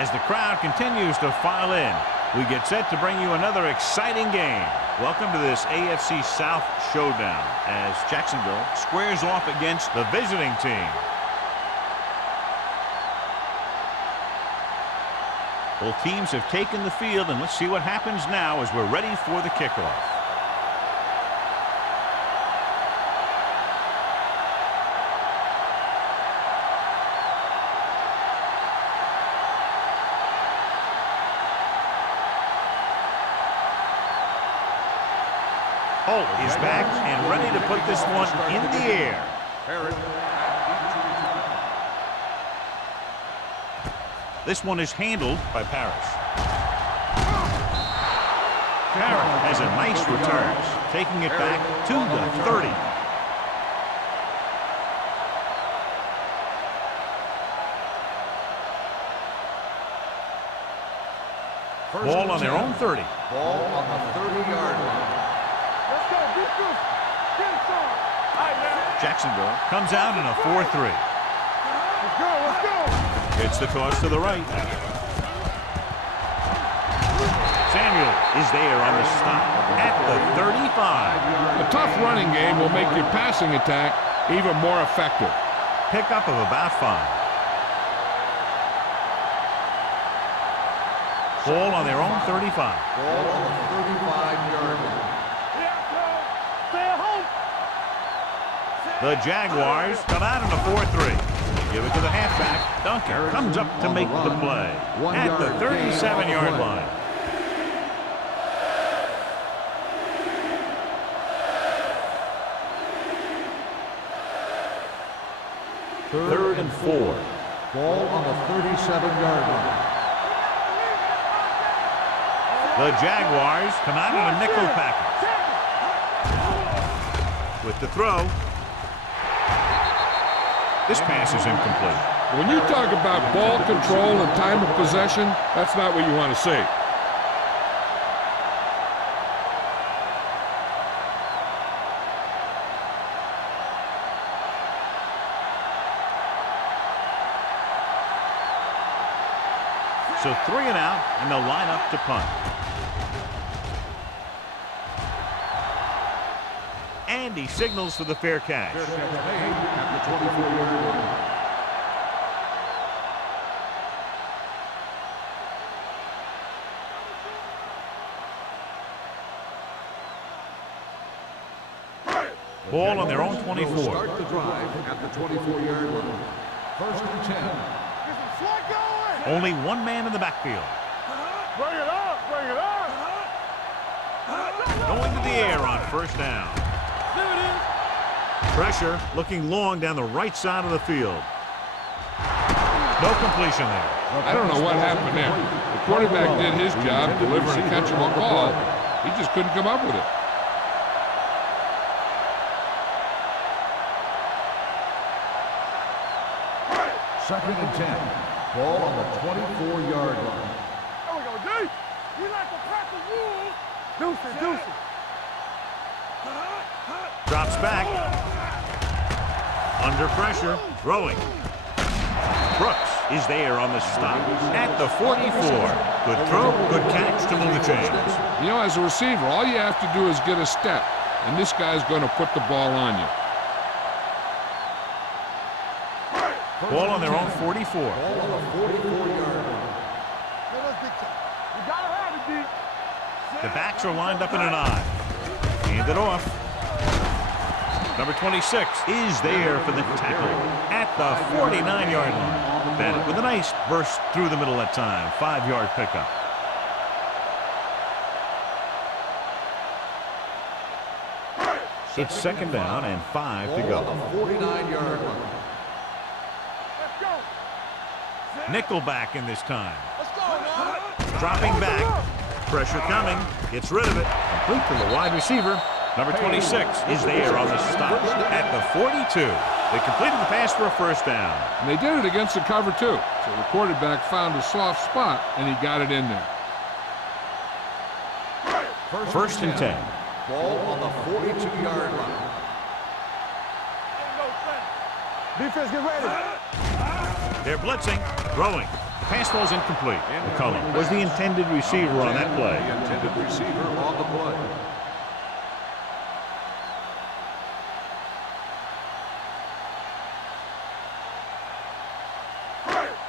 As the crowd continues to file in, we get set to bring you another exciting game. Welcome to this AFC South showdown as Jacksonville squares off against the visiting team. Both teams have taken the field, and let's see what happens now as we're ready for the kickoff. Holt is back and ready to put this one in the air. This one is handled by Parrish. Parrish has a nice return, taking it back to the 30. Ball on their own 30. Ball on the 30-yard line. Let's go, defense. Get it on. Jacksonville comes out in a 4-3. Let's go, let's go. It's the toss to the right. Samuel is there on the stop at the 35. A tough running game will make your passing attack even more effective. Pickup of about 5. Ball on their own 35. Ball on the 35-yard line. The Jaguars come out in a 4-3. Give it to the halfback. Duncan comes up to make the play at the 37-yard line. Third and 4. Ball on the 37-yard line. The Jaguars come out in a nickel package. With the throw. This pass is incomplete. When you talk about ball control and time of possession, that's not what you want to see. So 3 and out, and they'll line up to punt. And he signals for the fair catch. Fair catch made at the 24-yard line. Ball on their own 24. Start the drive at the 24-yard line. First and 10. Only one man in the backfield. Bring it up, bring it up. Going to the air on first down. Pressure looking long down the right side of the field. No completion there. I don't know what happened there. The quarterback did his job delivering a catchable ball. He just couldn't come up with it. Second and 10. Ball on the 24-yard line. There we go, D. We like to practice rules. Deuce. Drops back. Under pressure. Throwing. Brooks is there on the stop at the 44. Good throw, good catch to move the chains. You know, as a receiver, all you have to do is get a step, and this guy's going to put the ball on you. Ball on their own 44. Ball on the 44-yard line. The backs are lined up in an I. Hand it off. Number 26 is there for the tackle at the 49-yard line. Bennett with a nice burst through the middle that time. 5-yard pickup. It's second down and 5 to go. On the 49-yard line. Nickel back in this time. Dropping back. Pressure coming. Gets rid of it. Complete to the wide receiver. Number 26 is there on the stop at the 42. They completed the pass for a first down. And they did it against the cover, too. So the quarterback found a soft spot, and he got it in there. First and 10. Ball on the 42-yard line. Defense, get ready. They're blitzing, throwing. Pass falls incomplete. McCullum was the intended receiver on that play. The intended receiver on the play.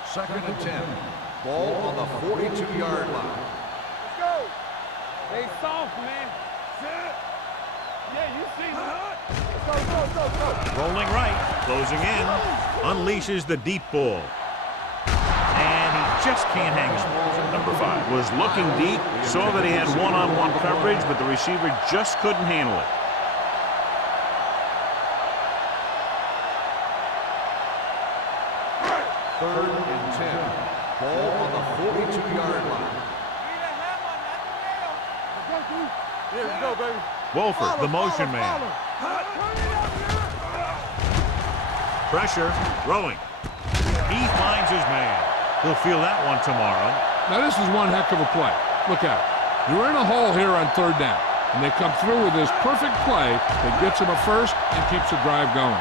Second and 10. Ball on the 42-yard line. Let's go. They soft, man. Sit. Yeah, you see that. Go. Rolling right, closing in, unleashes the deep ball. And he just can't hang his. Number 5 was looking deep, saw that he had one-on-one coverage, but the receiver just couldn't handle it. Third and 10. Ball on the 42-yard line. Here we go, baby. Wolford, the motion man. Pressure, throwing. He finds his man. He'll feel that one tomorrow. Now this is one heck of a play. Look at it. You're in a hole here on third down, and they come through with this perfect play that gets him a first and keeps the drive going.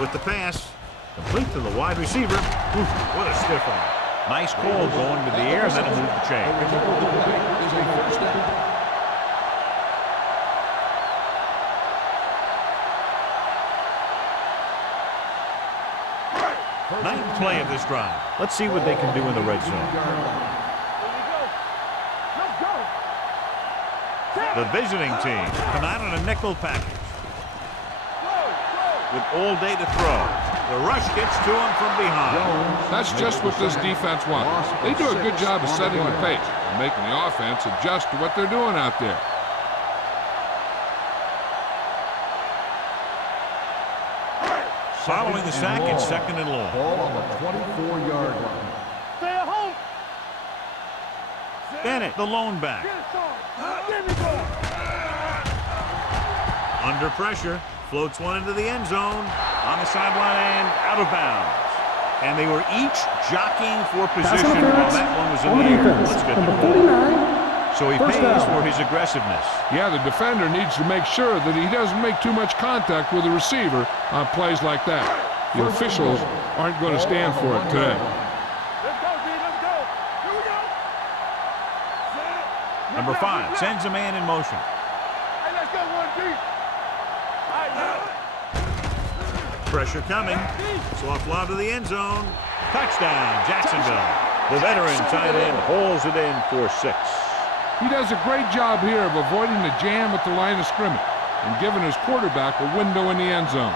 With the pass, complete to the wide receiver. Ooh, what a stiff one. Nice call going to the air, and then it moved the chain. Is a first down. Ninth play of this drive. Let's see what they can do in the red zone. The visiting team come out in a nickel package with all day to throw. The rush gets to him from behind. That's just what this defense wants. They do a good job of setting the pace and making the offense adjust to what they're doing out there. Following the sack, it's second and long. Ball on the 24-yard line. Stay at home. Bennett, the lone back. Give me ball. Under pressure, floats one into the end zone, on the sideline and out of bounds. And they were each jockeying for position while that one was in the air. Let's get the ball. So he pays for his aggressiveness. Yeah, the defender needs to make sure that he doesn't make too much contact with the receiver on plays like that. The officials aren't going to stand for it today. Let's go, D. Let's go. Here we go. Number 5 sends a man in motion. Hey, let's go, 1D. All right, now. Pressure coming. Soft lob to the end zone. Touchdown, Jacksonville. The veteran tight end hauls it in for 6. He does a great job here of avoiding the jam at the line of scrimmage and giving his quarterback a window in the end zone.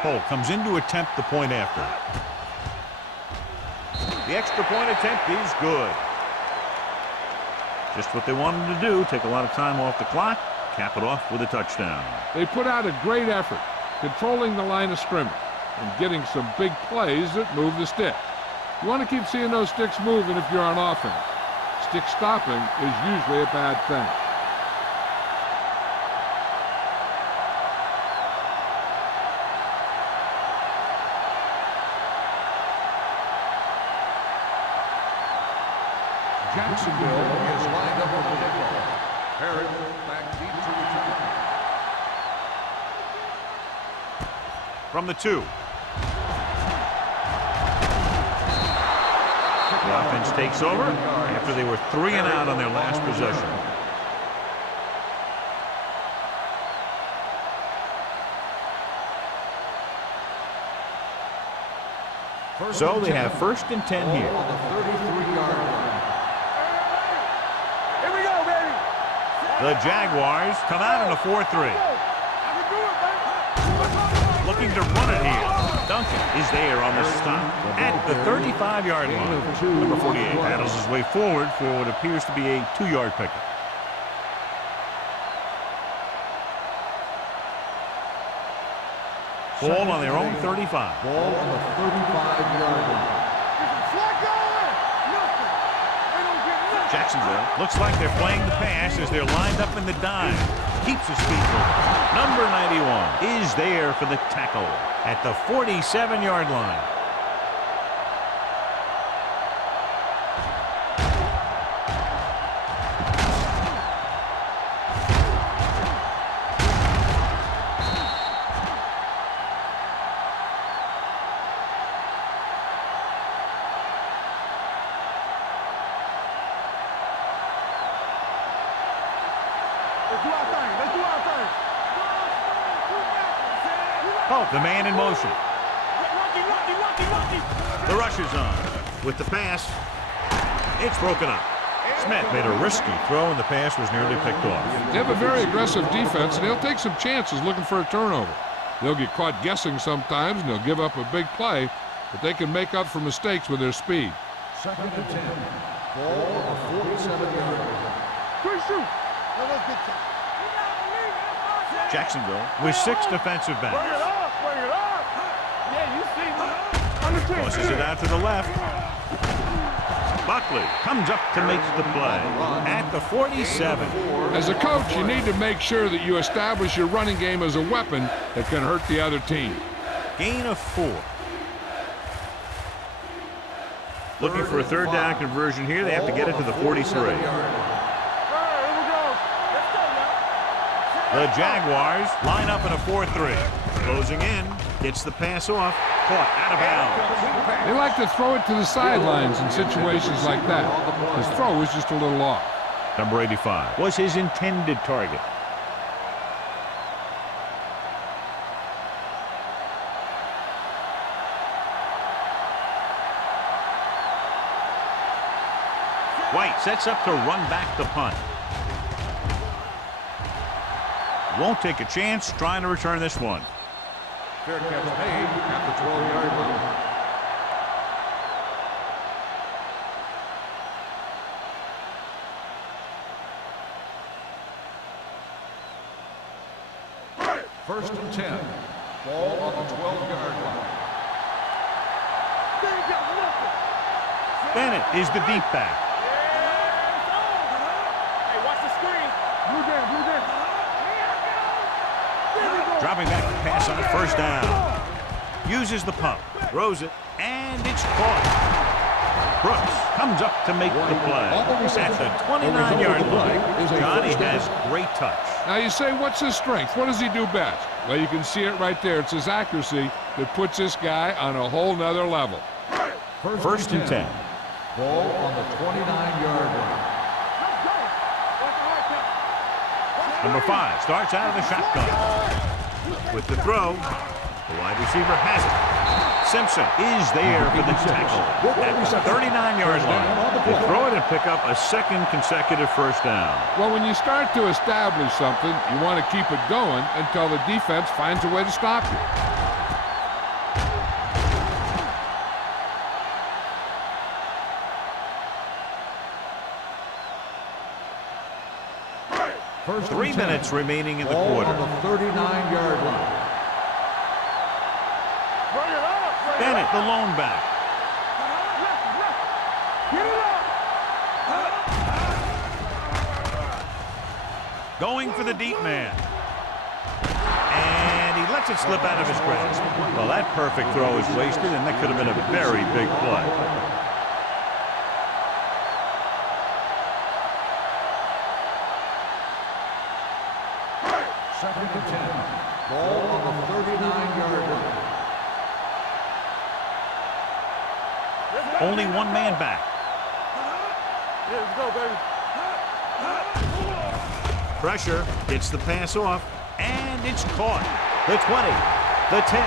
Cole comes in to attempt the point after. The extra point attempt is good. Just what they wanted to do, take a lot of time off the clock, cap it off with a touchdown. They put out a great effort, controlling the line of scrimmage and getting some big plays that move the stick. You want to keep seeing those sticks moving if you're on offense. Stick stopping is usually a bad thing. Jacksonville is lined up on the kickoff. Herod back deep to return. From the 2. The offense takes over after they were 3 and out on their last possession. So they have 1st and 10 here. On the 33-yard line. Here we go, baby. The Jaguars come out in a 4-3. I can do it, baby. Looking to run it here. Duncan is there on the stop at the 35-yard line. Number 48 paddles his way forward for what appears to be a 2-yard pickup. Ball on their own 35. Ball on the 35-yard line. Jacksonville looks like they're playing the pass as they're lined up in the dime. Keeps his feet moving. Number 91 is there for the tackle at the 47-yard line. Oh, the man in motion. The rush is on. With the pass, it's broken up. Smith made a risky throw, and the pass was nearly picked off. They have a very aggressive defense, and they'll take some chances looking for a turnover. They'll get caught guessing sometimes, and they'll give up a big play, but they can make up for mistakes with their speed. 2nd and 10. Ball on the 47-yard line. Jacksonville with 6 defensive backs. Bring it up. Yeah, you see me. Tosses it out to the left. Buckley comes up to make the play at the 47. As a coach, you need to make sure that you establish your running game as a weapon that can hurt the other team. Gain of 4. Looking for a 3rd down conversion here. They have to get it to the 43. The Jaguars line up in a 4-3. Closing in, gets the pass off, caught out of bounds. They like to throw it to the sidelines in situations like that. His throw was just a little off. Number 85 was his intended target. White sets up to run back the punt. Won't take a chance trying to return this one. Fair catch made at the 12-yard line. First and 10. Ball on the 12-yard line. Bennett is the deep back. Hey, watch the screen. Blue down. Dropping back the pass on a 1st down. Uses the pump, throws it, and it's caught. Brooks comes up to make the play at the 29-yard line. Johnny has great touch. Now you say, what's his strength? What does he do best? Well, you can see it right there. It's his accuracy that puts this guy on a whole nother level. First and 10. Ball on the 29-yard line. Number 5 starts out of the shotgun. With the throw, the wide receiver has it. Simpson is there for the tackle at the 39-yard line. They throw it and pick up a 2nd consecutive 1st down. Well, when you start to establish something, you want to keep it going until the defense finds a way to stop you. First 3 minutes remaining in the quarter. on the 39-yard line. Bennett, the lone back. Going for the deep man. And he lets it slip out of his grasp. Well, that perfect throw is wasted, and that could have been a very big play. Second and 10. Ball on the 39-yard line. Only one man back. Yeah, let's go, baby. Pressure, gets the pass off, and it's caught. The 20, the 10,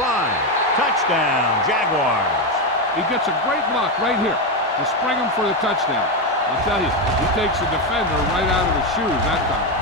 5, touchdown, Jaguars. He gets a great block right here to spring him for the touchdown. I'll tell you, he takes the defender right out of his shoes that time.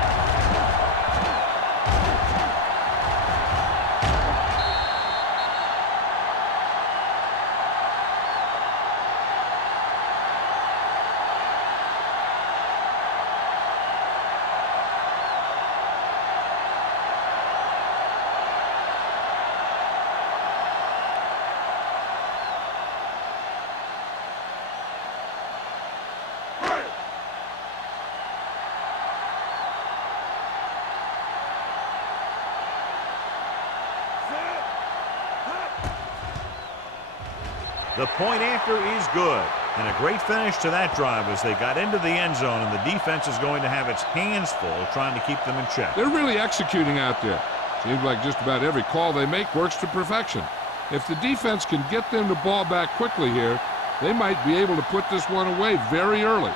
The point after is good. And a great finish to that drive as they got into the end zone, and the defense is going to have its hands full trying to keep them in check. They're really executing out there. Seems like just about every call they make works to perfection. If the defense can get them the ball back quickly here, they might be able to put this one away very early.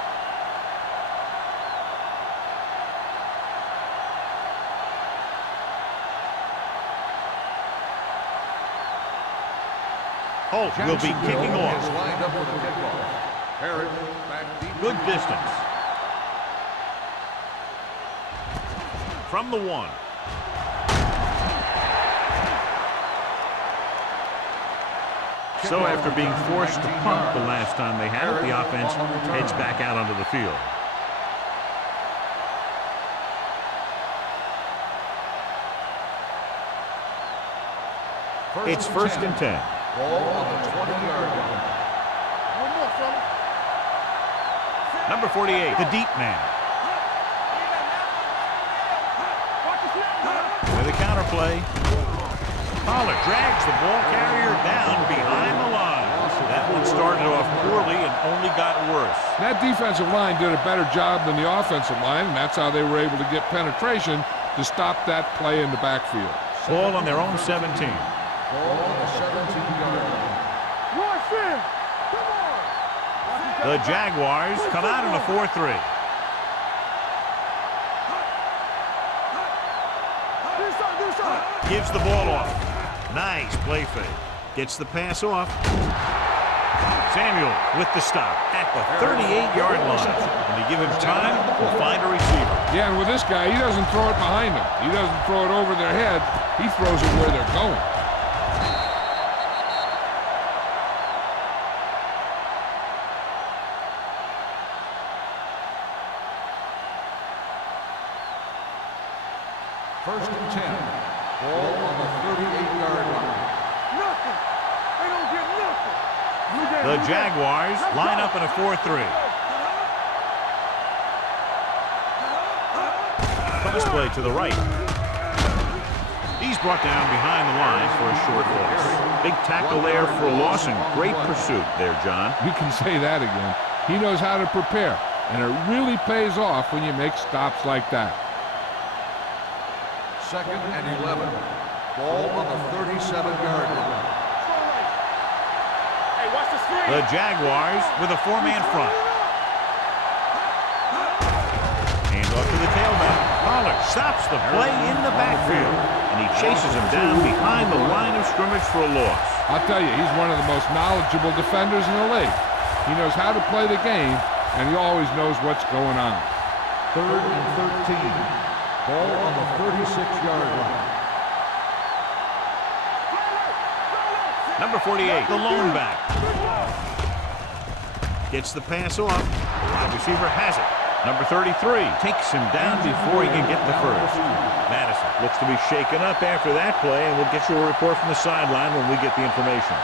Holt will be kicking off. Lined up for the kickoff. Herrick back deep. Good distance. From the 1. So after being forced to punt the last time they had it, the offense heads back out onto the field. It's first and 10. Ball on the 20-yard line. One more, fella. Number 48, the deep man. With a counter play. Pollard drags the ball carrier down behind the line. That one started off poorly and only got worse. That defensive line did a better job than the offensive line, and that's how they were able to get penetration to stop that play in the backfield. Ball on their own 17. Ball on the 17-yard line. Rush in. Come on. The Jaguars come out in a 4-3. Gives the ball off. Nice play fake. Gets the pass off. Samuel with the stop at the 38-yard line. When you give him time, we'll find a receiver. Yeah, and with this guy, he doesn't throw it behind them. He doesn't throw it over their head. He throws it where they're going. First and 10. Ball on the 38-yard line. Nothing. They don't get nothing. The Jaguars line up in a 4-3. Pass play to the right. He's brought down behind the lines for a short loss. Big tackle there for a loss and great pursuit there, John. You can say that again. He knows how to prepare, and it really pays off when you make stops like that. Second and 11. Ball on the 37-yard line. Hey, watch the screen. The Jaguars with a 4-man front. Hand off to the tailback. Pollard stops the play in the backfield, and he chases him down behind the line of scrimmage for a loss. I'll tell you, he's one of the most knowledgeable defenders in the league. He knows how to play the game, and he always knows what's going on. Third and 13. Ball on the 36-yard line. Number 48, the lone back. Gets the pass off. The wide receiver has it. Number 33 takes him down before he can get the first. Madison looks to be shaken up after that play, and we'll get you a report from the sideline when we get the information.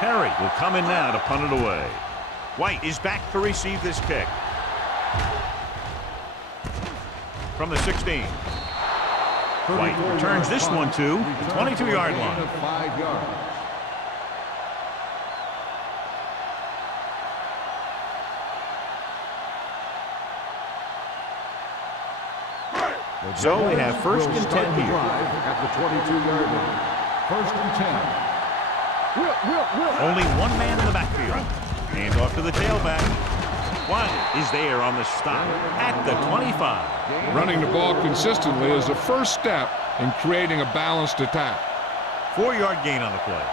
Perry will come in now to punt it away. White is back to receive this kick. From the 16. White returns this one to the 22-yard line. 5 yards. So we have first and 10 here. At the 22-yard line. First and 10. Only one man in the backfield. Hand off to the tailback. White is there on the stop at the 25. Running the ball consistently is the first step in creating a balanced attack. 4-yard gain on the play.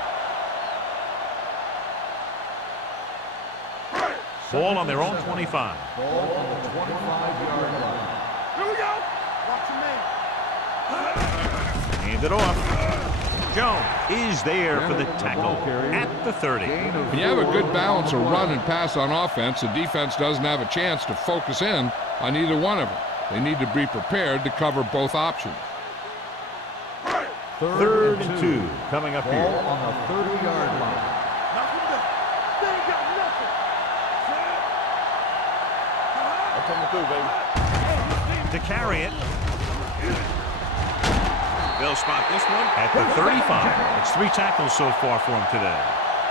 Ball on their own 25. Ball on the 25-yard line. Here we go. Watch your man. Hand it off. Jones is there for the tackle at the 30. When you have a good balance of run and pass on offense, the defense doesn't have a chance to focus in on either one of them. They need to be prepared to cover both options. Third and 2 coming up here. Ball on the 30-yard line. coming through, baby. To carry it. They'll spot this one at the 35. It's 3 tackles so far for him today.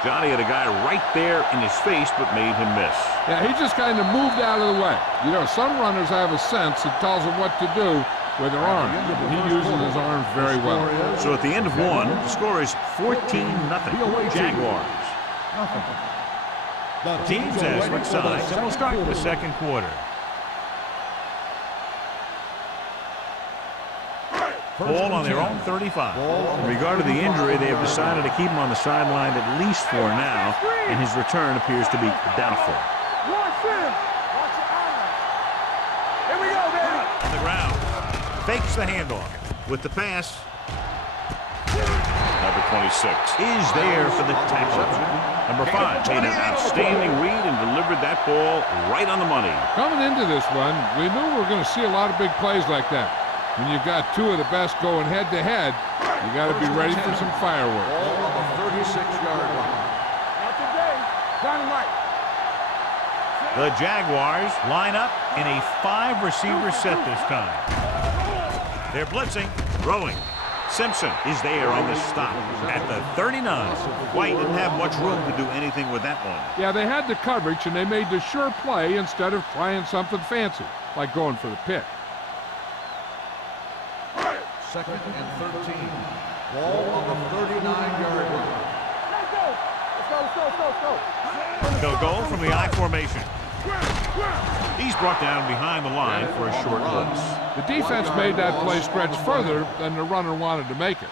Johnny had a guy right there in his face, but made him miss. Yeah, he just kind of moved out of the way. You know, some runners have a sense that tells them what to do with their arms. He uses his arms very well. So at the end of one, the score is 14-0 Jaguars. The teams have switched sides, and we'll start the second quarter. Ball on their own 35. In regard to the injury, they have decided to keep him on the sideline at least for now, and his return appears to be doubtful. Watch him. Watch your eyes. Here we go, baby. On the ground. Fakes the handoff. With the pass. Number 26 is there for the tackle. Number 5 made an outstanding read and delivered that ball right on the money. Coming into this one, we knew we were going to see a lot of big plays like that. When you got 2 of the best going head-to-head, you got to be ready for some fireworks. Ball on the 36-yard line. Not today. Dynamite. The Jaguars line up in a 5-receiver set this time. They're blitzing, throwing. Simpson is there on the stop at the 39. White didn't have much room to do anything with that one. Yeah, they had the coverage, and they made the sure play instead of trying something fancy, like going for the pick. 2nd and 13. Ball on the 39-yard line. Let's go. Let's go. They'll go from the I formation. He's brought down behind the line for a short loss. The defense made that play stretch further than the runner wanted to make it.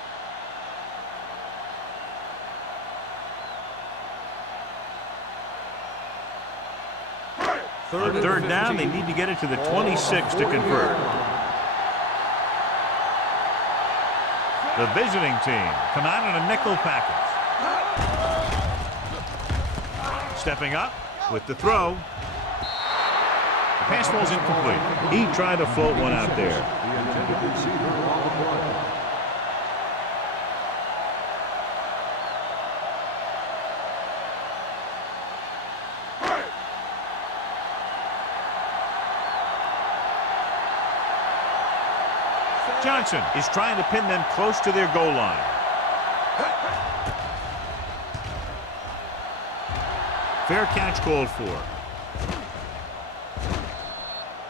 On 3rd down, they need to get it to the 26 to convert. The visiting team come out in a nickel package. Stepping up with the throw. The pass ball's incomplete. He tried to float one out there. The intended receiver on the play. Johnson is trying to pin them close to their goal line. Fair catch called for.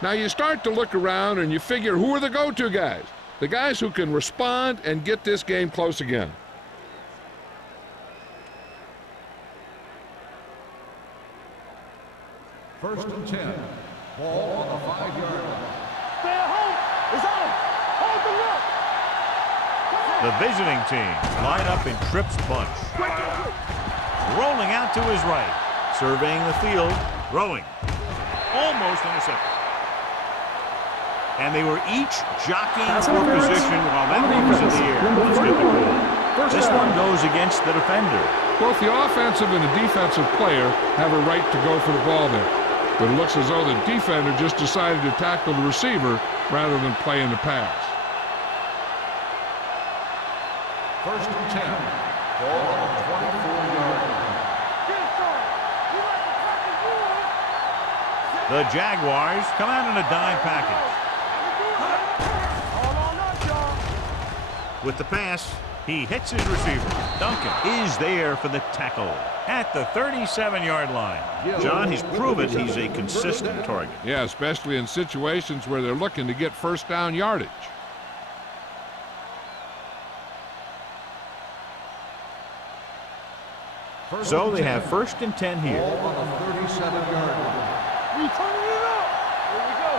Now you start to look around and you figure, who are the go-to guys? The guys who can respond and get this game close again. First and 10. Ball on the 5-yard line. Stay at home. It's on. Hold the look. The visiting team line up in Tripp's bunch. Rolling out to his right. Surveying the field. Throwing. Almost intercepted. And they were each jockeying for position while that one was in the air. Let's get the goal. This one goes against the defender. Both the offensive and the defensive player have a right to go for the ball there. But it looks as though the defender just decided to tackle the receiver rather than play in the pass. First and 10. Ball on the 24-yard line. Get it started. You like the practice rules. The Jaguars come out in a dime package. Hold on up, y'all. With the pass, he hits his receiver. Duncan is there for the tackle at the 37-yard line. John, he's proven he's a consistent target. Yeah, especially in situations where they're looking to get first down yardage. So they have first and 10 here. Ball on the 37-yard line. We turning it up. Here we go.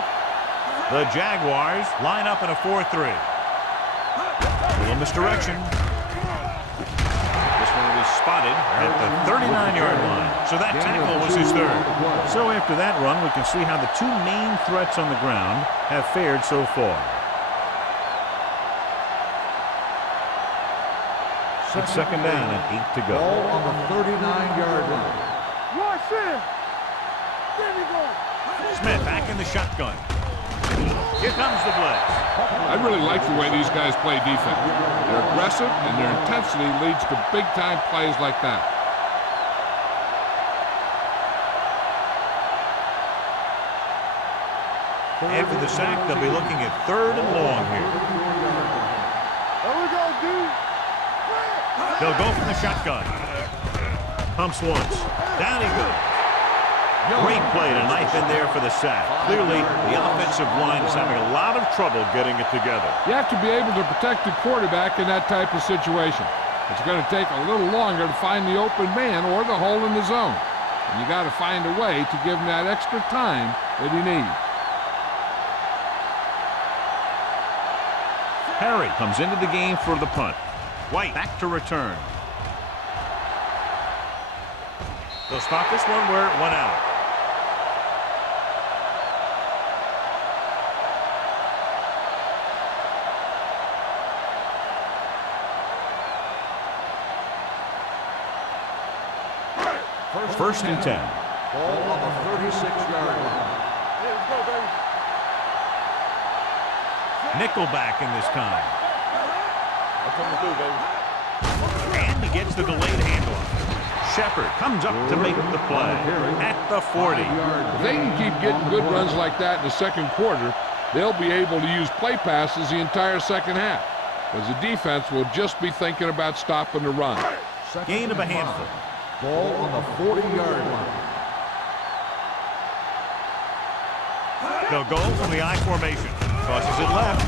The Jaguars line up in a 4-3. Little misdirection. This one was spotted at the 39-yard line. So that tackle was his 3rd. So after that run, we can see how the 2 main threats on the ground have fared so far. It's 2nd down and 8 to go. Ball on the 39-yard line. Watch him. There we go. Smith back in the shotgun. Here comes the blitz. I really like the way these guys play defense. They're aggressive, and their intensity leads to big-time plays like that. After the sack, they'll be looking at 3rd and long here. There we go, dude. They'll go from the shotgun. Pumps once. Down he goes. Great play to knife in there for the sack. Clearly, the offensive line is having a lot of trouble getting it together. You have to be able to protect the quarterback in that type of situation. It's going to take a little longer to find the open man or the hole in the zone. And you got to find a way to give him that extra time that he needs. Harry comes into the game for the punt. White back to return. They'll stop this one where it went out. First and 10. Ball on the 36-yard line. Let's go, baby. Nickelback in this time. That's what I'm gonna do, baby. And he gets the delayed handoff. Shepard comes up to make the play at the 40. If they can keep getting good runs like that in the second quarter, they'll be able to use play passes the entire second half, because the defense will just be thinking about stopping the run. Gain of a handful. Ball on the 40-yard line. They'll go from the I formation. Tosses it left.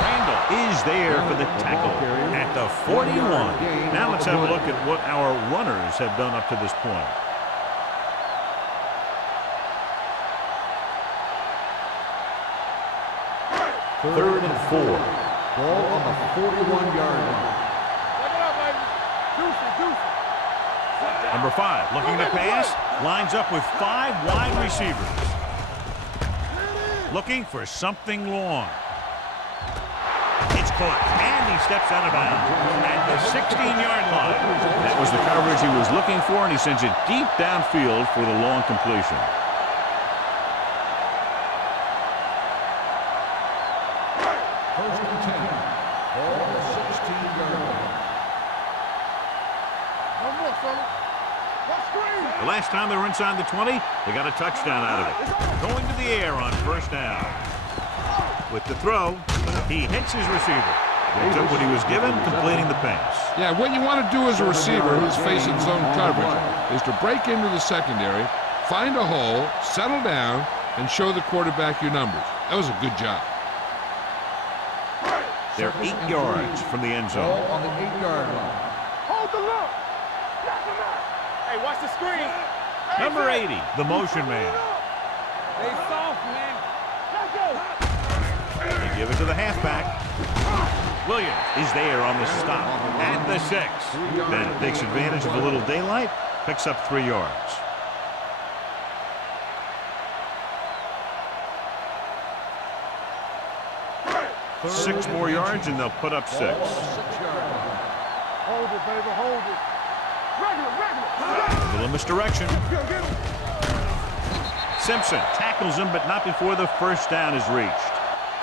Randall is there for the tackle at the 41. Now let's have a look at what our runners have done up to this point. Third and 4. Ball on the 41-yard line. Check it out, baby. Deuce it. Number 5 looking to pass. Lines up with 5 wide receivers. Looking for something long. It's caught, and he steps out of bounds at the 16-yard line. That was the coverage he was looking for, and he sends it deep downfield for the long completion. First and 10. Ball on the 16-yard line. No more, fella. Let's screen. The last time they were inside the 20, they got a touchdown out of it. Going to the air on first down. With the throw, he hits his receiver. He took what he was given, completing the pass. Yeah, what you want to do as a receiver who's facing zone coverage is to break into the secondary, find a hole, settle down, and show the quarterback your numbers. That was a good job. They're 8 yards from the end zone. Ball on the 8-yard line. Hold the look. Knock him out. Hey, watch the screen. Number 80, the motion man. Hey, soft, man. Let's go. They give it to the halfback. Williams is there on the stop at the 6. Bennett takes advantage of a little daylight, picks up 3 yards. Six more yards, and they'll put up 6. Ball on the 6-yard line. Hold it, baby. Hold it. Regular. A little misdirection. Get him. Simpson tackles him, but not before the first down is reached.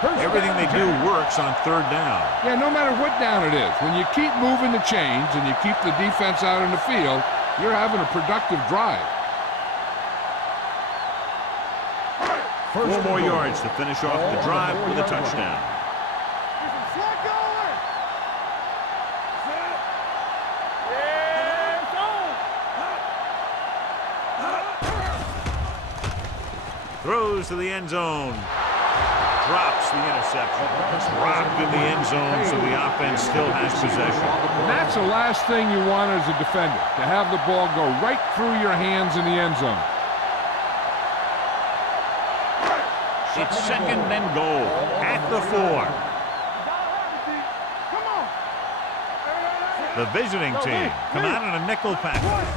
Everything they do works on 3rd down. Yeah, no matter what down it is, when you keep moving the chains and you keep the defense out in the field, you're having a productive drive. 4 more yards to finish off the drive with a touchdown. Get some slack going. Yeah, it's on. Throws to the end zone. Drops the interception. Dropped in the end zone, so the offense still has possession. And that's the last thing you want as a defender, to have the ball go right through your hands in the end zone. It's 2nd and goal at the 4. Come on. The visiting team come out in a nickel package.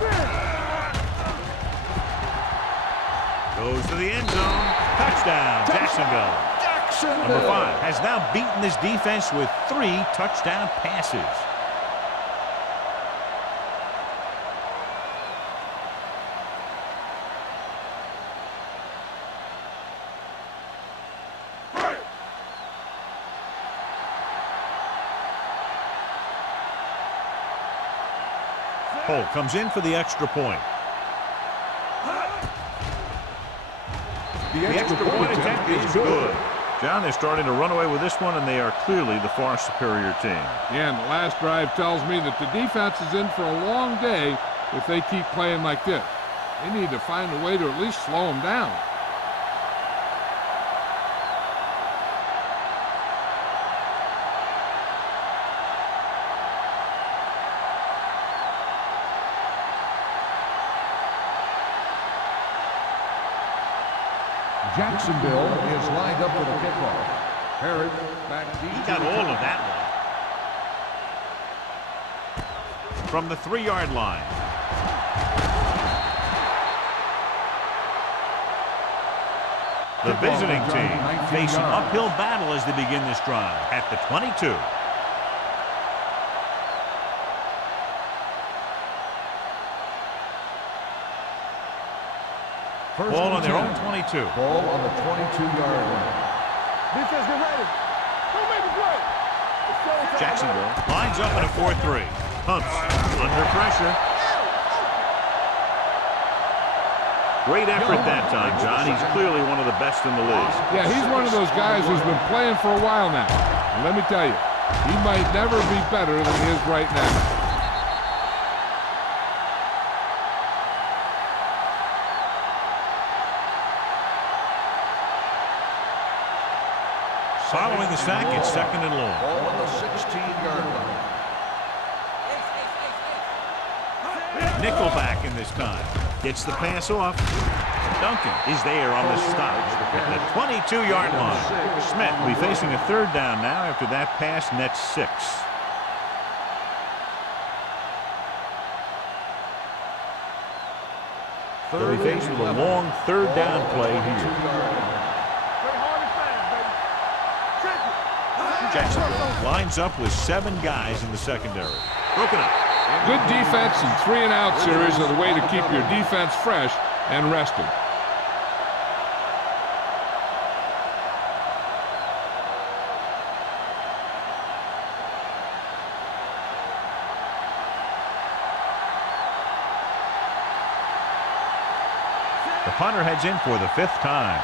Goes to the end zone. Touchdown, Jacksonville. Number 5 has now beaten this defense with 3 touchdown passes. Cole comes in for the extra point. The The extra point attempt is good. John, they're starting to run away with this one, and they are clearly the far superior team. Yeah, and the last drive tells me that the defense is in for a long day if they keep playing like this. They need to find a way to at least slow them down. Jacksonville is lined up for the kickoff. Harris back deep. He got all of that one. From the 3-yard line. The visiting team facing uphill battle as they begin this drive at the 22. Ball on their own 22. Ball on the 22-yard line. Defense, get ready. Don't make a play. Jacksonville lines up in a 4-3. Pumps under pressure. Great effort that time, John. He's clearly one of the best in the league. Yeah, he's one of those guys who's been playing for a while now. And let me tell you, he might never be better than he is right now. Following the sack, it's 2nd and long. Ball on the 16-yard line. Nickelback in this time. Gets the pass off. Duncan is there on the stop at the 22-yard line. Smith will be facing a 3rd down now after that pass nets 6. They'll be faced with a long 3rd down play here. Jacksonville lines up with 7 guys in the secondary. Broken up. Good defense and 3-and-out series are the way to keep your defense fresh and rested. The punter heads in for the 5th time.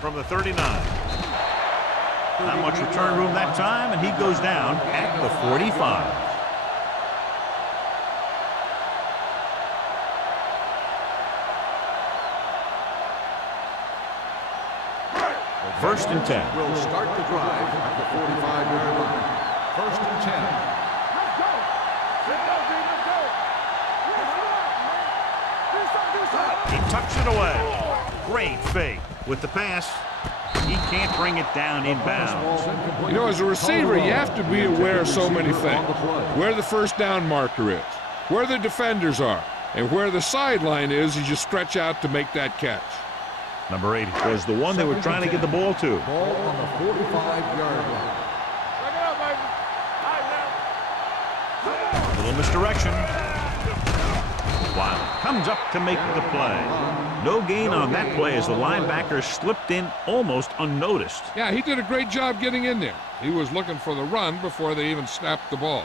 From the 39. Not much return room that time, and he goes down at the 45. First and 10. Will start the drive at the 45-yard line. 1st and 10. Let's go. Let's go, D. Let's go. He tucks it away. Great fake. With the pass, he can't bring it down inbounds. You know, as a receiver, you have to be aware of so many things. Where the 1st down marker is, where the defenders are, and where the sideline is as you stretch out to make that catch. Number 8 was the one they were trying to get the ball to. Ball on the 45-yard line. Back it up, baby. All right, now. A little misdirection. Wilder comes up to make the play. No gain on that play as the linebacker slipped in almost unnoticed. Yeah, he did a great job getting in there. He was looking for the run before they even snapped the ball.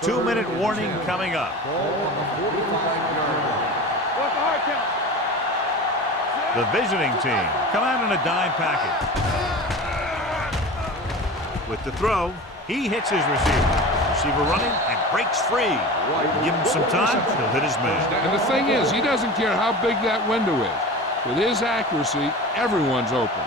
2-minute warning coming up. Ball on the 45-yard line. What's the hard count? The visiting team come out in a dime package. With the throw, he hits his receiver. Receiver running and breaks free. Give him some time, he'll hit his man. And the thing is, he doesn't care how big that window is. With his accuracy, everyone's open.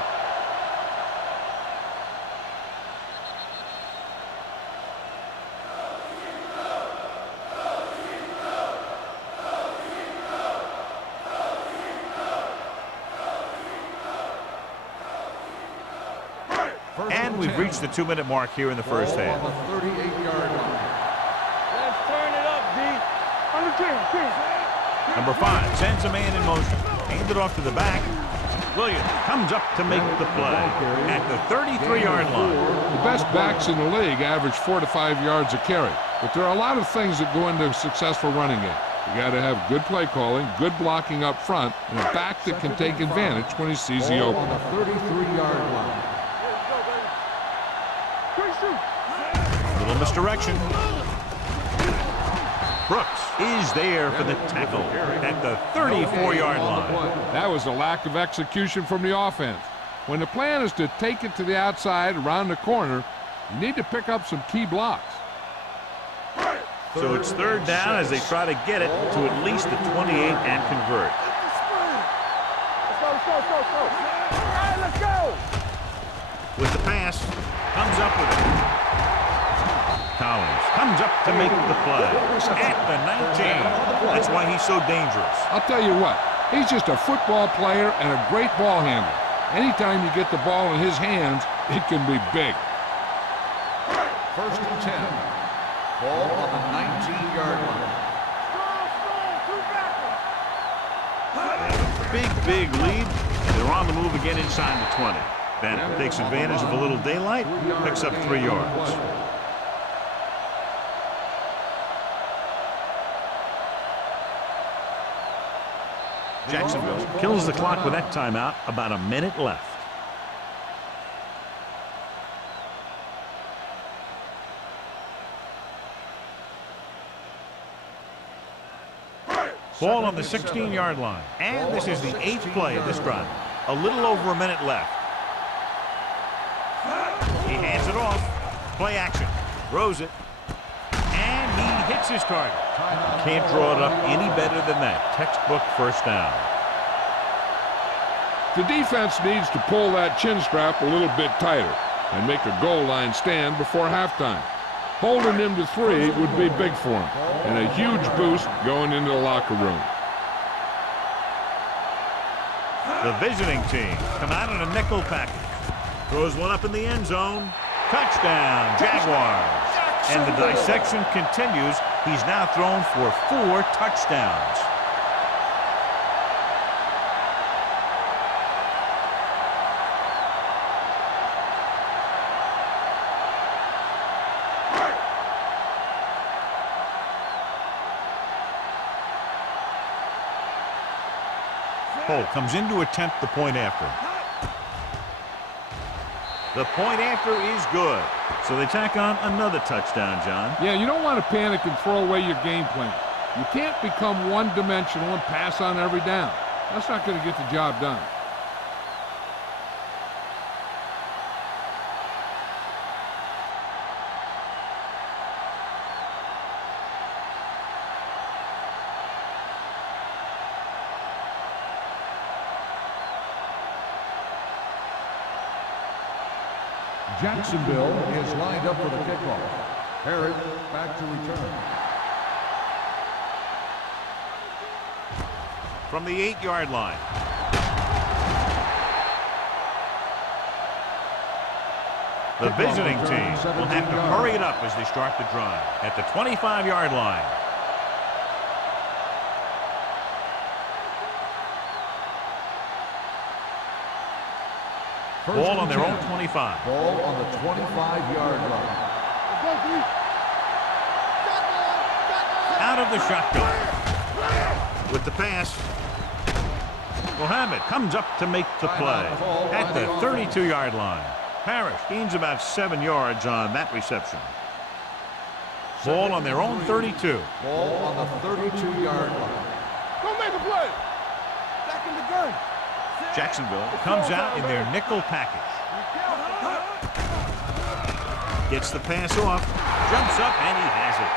And we've reached the 2-minute mark here in the first half. Ball on the 38-yard line. Let's turn it up, D. Under 10. Number 5 sends a man in motion. Hand it off to the back. Williams comes up to make the play at the 33-yard line. The best backs in the league average 4 to 5 yards a carry. But there are a lot of things that go into a successful running game. You got to have good play calling, good blocking up front, and a back that can take advantage when he sees the Ball opening. on the 33-yard line. Little misdirection. Brooks is there for the tackle at the 34-yard line. That was a lack of execution from the offense. When the plan is to take it to the outside around the corner, you need to pick up some key blocks. So it's third down as they try to get it to at least the 28 and convert. Let's go. All right, let's go. With the pass, comes up with it. Collins comes up to make the play at the 19. That's why he's so dangerous. I'll tell you what, he's just a football player and a great ball handler. Anytime you get the ball in his hands, it can be big. First and 10. Ball on the 19-yard line. Big lead. They're on the move again inside the 20. Bennett takes advantage of a little daylight, picks up 3 yards. Jacksonville kills the clock with that timeout. About a minute left. Ball on the 16-yard line. And this is the 8th play of this drive. A little over a minute left. He hands it off. Play action. Throws it. And he hits his target. Can't draw it up any better than that. Textbook first down. The defense needs to pull that chin strap a little bit tighter and make a goal line stand before halftime. Holding him to 3 would be big for him and a huge boost going into the locker room. The visiting team come out in a nickel package. Throws one up in the end zone. Touchdown, Jaguars. And the dissection continues. He's now thrown for 4 touchdowns. Cole comes in to attempt the point after. The point after is good. So they tack on another touchdown, John. Yeah, you don't want to panic and throw away your game plan. You can't become one-dimensional and pass on every down. That's not going to get the job done. Jacksonville is lined up for the kickoff. Herod back to return. From the 8-yard line. The visiting team will have to hurry it up as they start the drive at the 25-yard line. Ball on their own 25. Ball on the 25-yard line. Out of the shotgun. With the pass. Mohammed comes up to make the play at the 32-yard line. Parrish gains about 7 yards on that reception. Ball on their own 32. Ball on the 32-yard line. Go make a play. Back in the gun. Jacksonville comes out in their nickel package. Gets the pass off, jumps up, and he has it.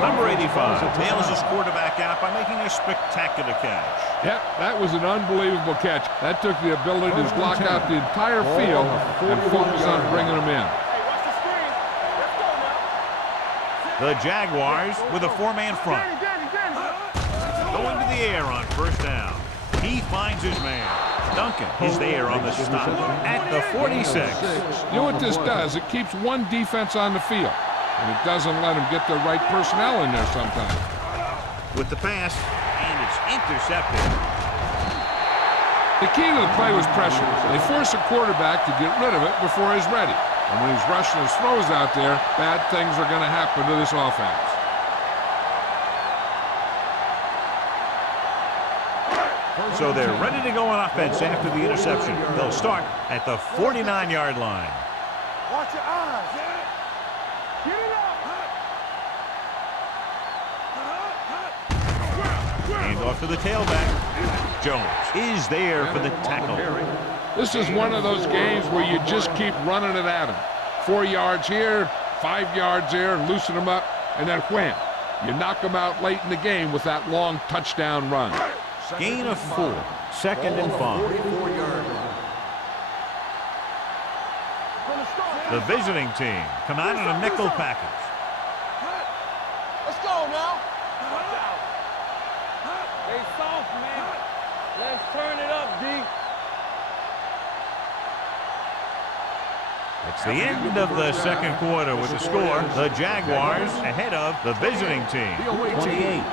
Number 85 bails his quarterback out by making a spectacular catch. Yep, that was an unbelievable catch. That took the ability to block out the entire field and focus on bringing them in. The Jaguars with a 4-man front. Going to the air on first down. He finds his man. Duncan is there on the stop at the 46. You know what this does? It keeps one defense on the field, and it doesn't let them get the right personnel in there sometimes. With the pass, and it's intercepted. The key to the play was pressure. They force a quarterback to get rid of it before he's ready. And when he's rushing his throws out there, bad things are going to happen to this offense. So they're ready to go on offense after the interception. They'll start at the 49-yard line. Watch your eyes. Get it up. And off to the tailback. Jones is there for the tackle. This is one of those games where you just keep running it at him. 4 yards here, 5 yards there, and loosen them up, and then wham. You knock them out late in the game with that long touchdown run. Gain of 4. 2nd and 5. The visiting team come out in a nickel package. Let's go now. Stay soft, man. Let's turn it up, D. It's the end of the second quarter with the score. The Jaguars ahead of the visiting team. 28-0.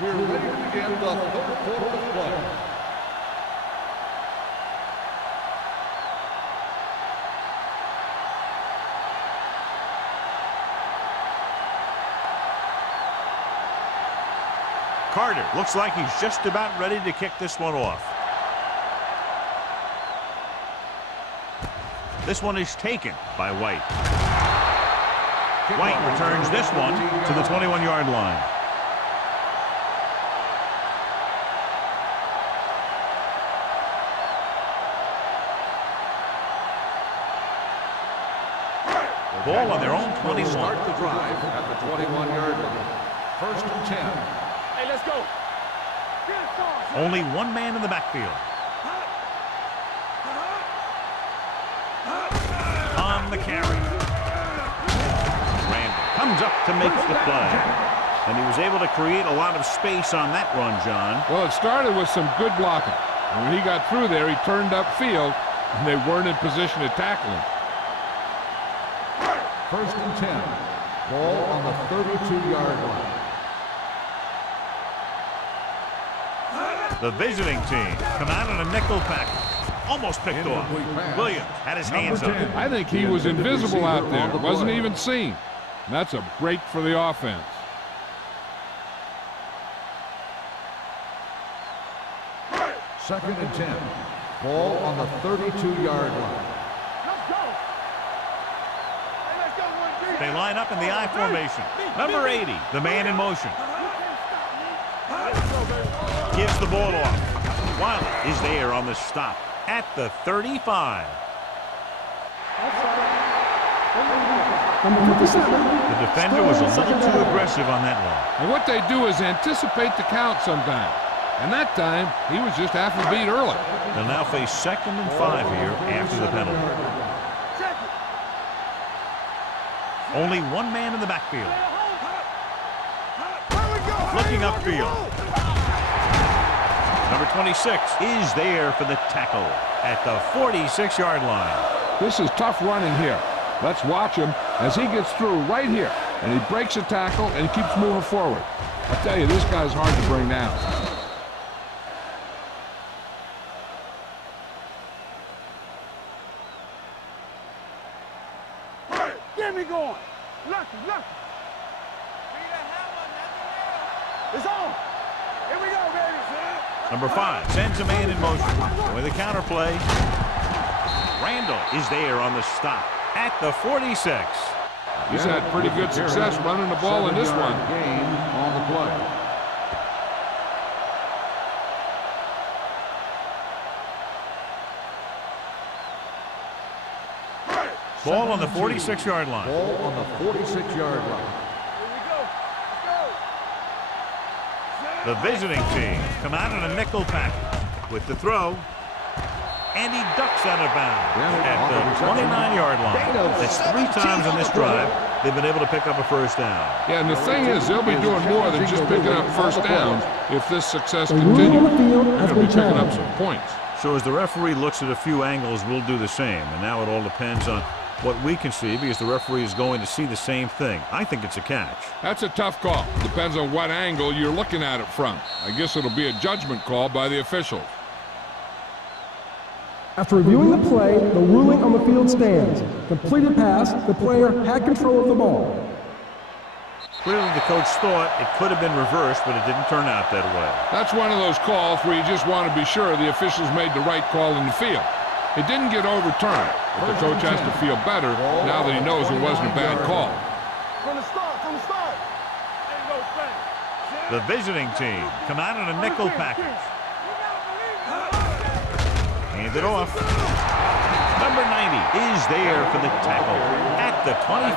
We're ready to begin the third quarter of play. Carter looks like he's just about ready to kick this one off. This one is taken by White. White returns this one to the 21-yard line. Ball on their own 21. Start the drive at the 21-yard line. 1st and 10. Hey, let's go. Only one man in the backfield. On the carry. Randall comes up to make the play. And he was able to create a lot of space on that run, John. Well, it started with some good blocking. And when he got through there, he turned upfield, and they weren't in position to tackle him. 1st and 10. Ball on the 32-yard line. The visiting team come out in a nickel package. Almost picked off. Williams had his hands up. I think he was invisible out there. Wasn't even seen. And that's a break for the offense. Second and 10. Ball on the 32-yard line. Let's go. Hey, let's go, 1-3. They line up in the I formation. Number 80, the man in motion. Gives the ball off. Wiley is there on the stop at the 35. The defender was a little too aggressive on that one. And what they do is anticipate the count sometimes. And that time, he was just half a beat early. They'll now face 2nd and 5 here after the penalty. Only one man in the backfield. Looking upfield. Number 26 is there for the tackle at the 46-yard line. This is tough running here. Let's watch him as he gets through right here. And he breaks a tackle and he keeps moving forward. I tell you, this guy's hard to bring down. Get me going. Lucky. It's on. Here we go, baby. Number 5 sends a man in motion. With a counterplay. Randall is there on the stop at the 46. He's had pretty good success running the ball in this one. Gain on the play. Ball on the 46-yard line. Ball on the 46-yard line. Here we go. Let's go. The visiting team come out in a nickel package with the throw. And he ducks out of bounds at the 29-yard line. That's 3 times on this drive they've been able to pick up a first down. Yeah, and the thing is, they'll be doing more than just picking up first downs if this success continues. They're going to be picking up some points. So as the referee looks at a few angles, we'll do the same. And now it all depends on what we can see because the referee is going to see the same thing. I think it's a catch. That's a tough call. Depends on what angle you're looking at it from. I guess it'll be a judgment call by the officials. After reviewing the play, the ruling on the field stands. Completed pass, the player had control of the ball. Clearly the coach thought it could have been reversed, but it didn't turn out that way. That's one of those calls where you just want to be sure the officials made the right call in the field. It didn't get overturned, but the coach has to feel better now that he knows it wasn't a bad call. From the start, from the start. Ain't no thing. The visiting team come out in a nickel package. Hand it off. Number 90 is there for the tackle at the 25.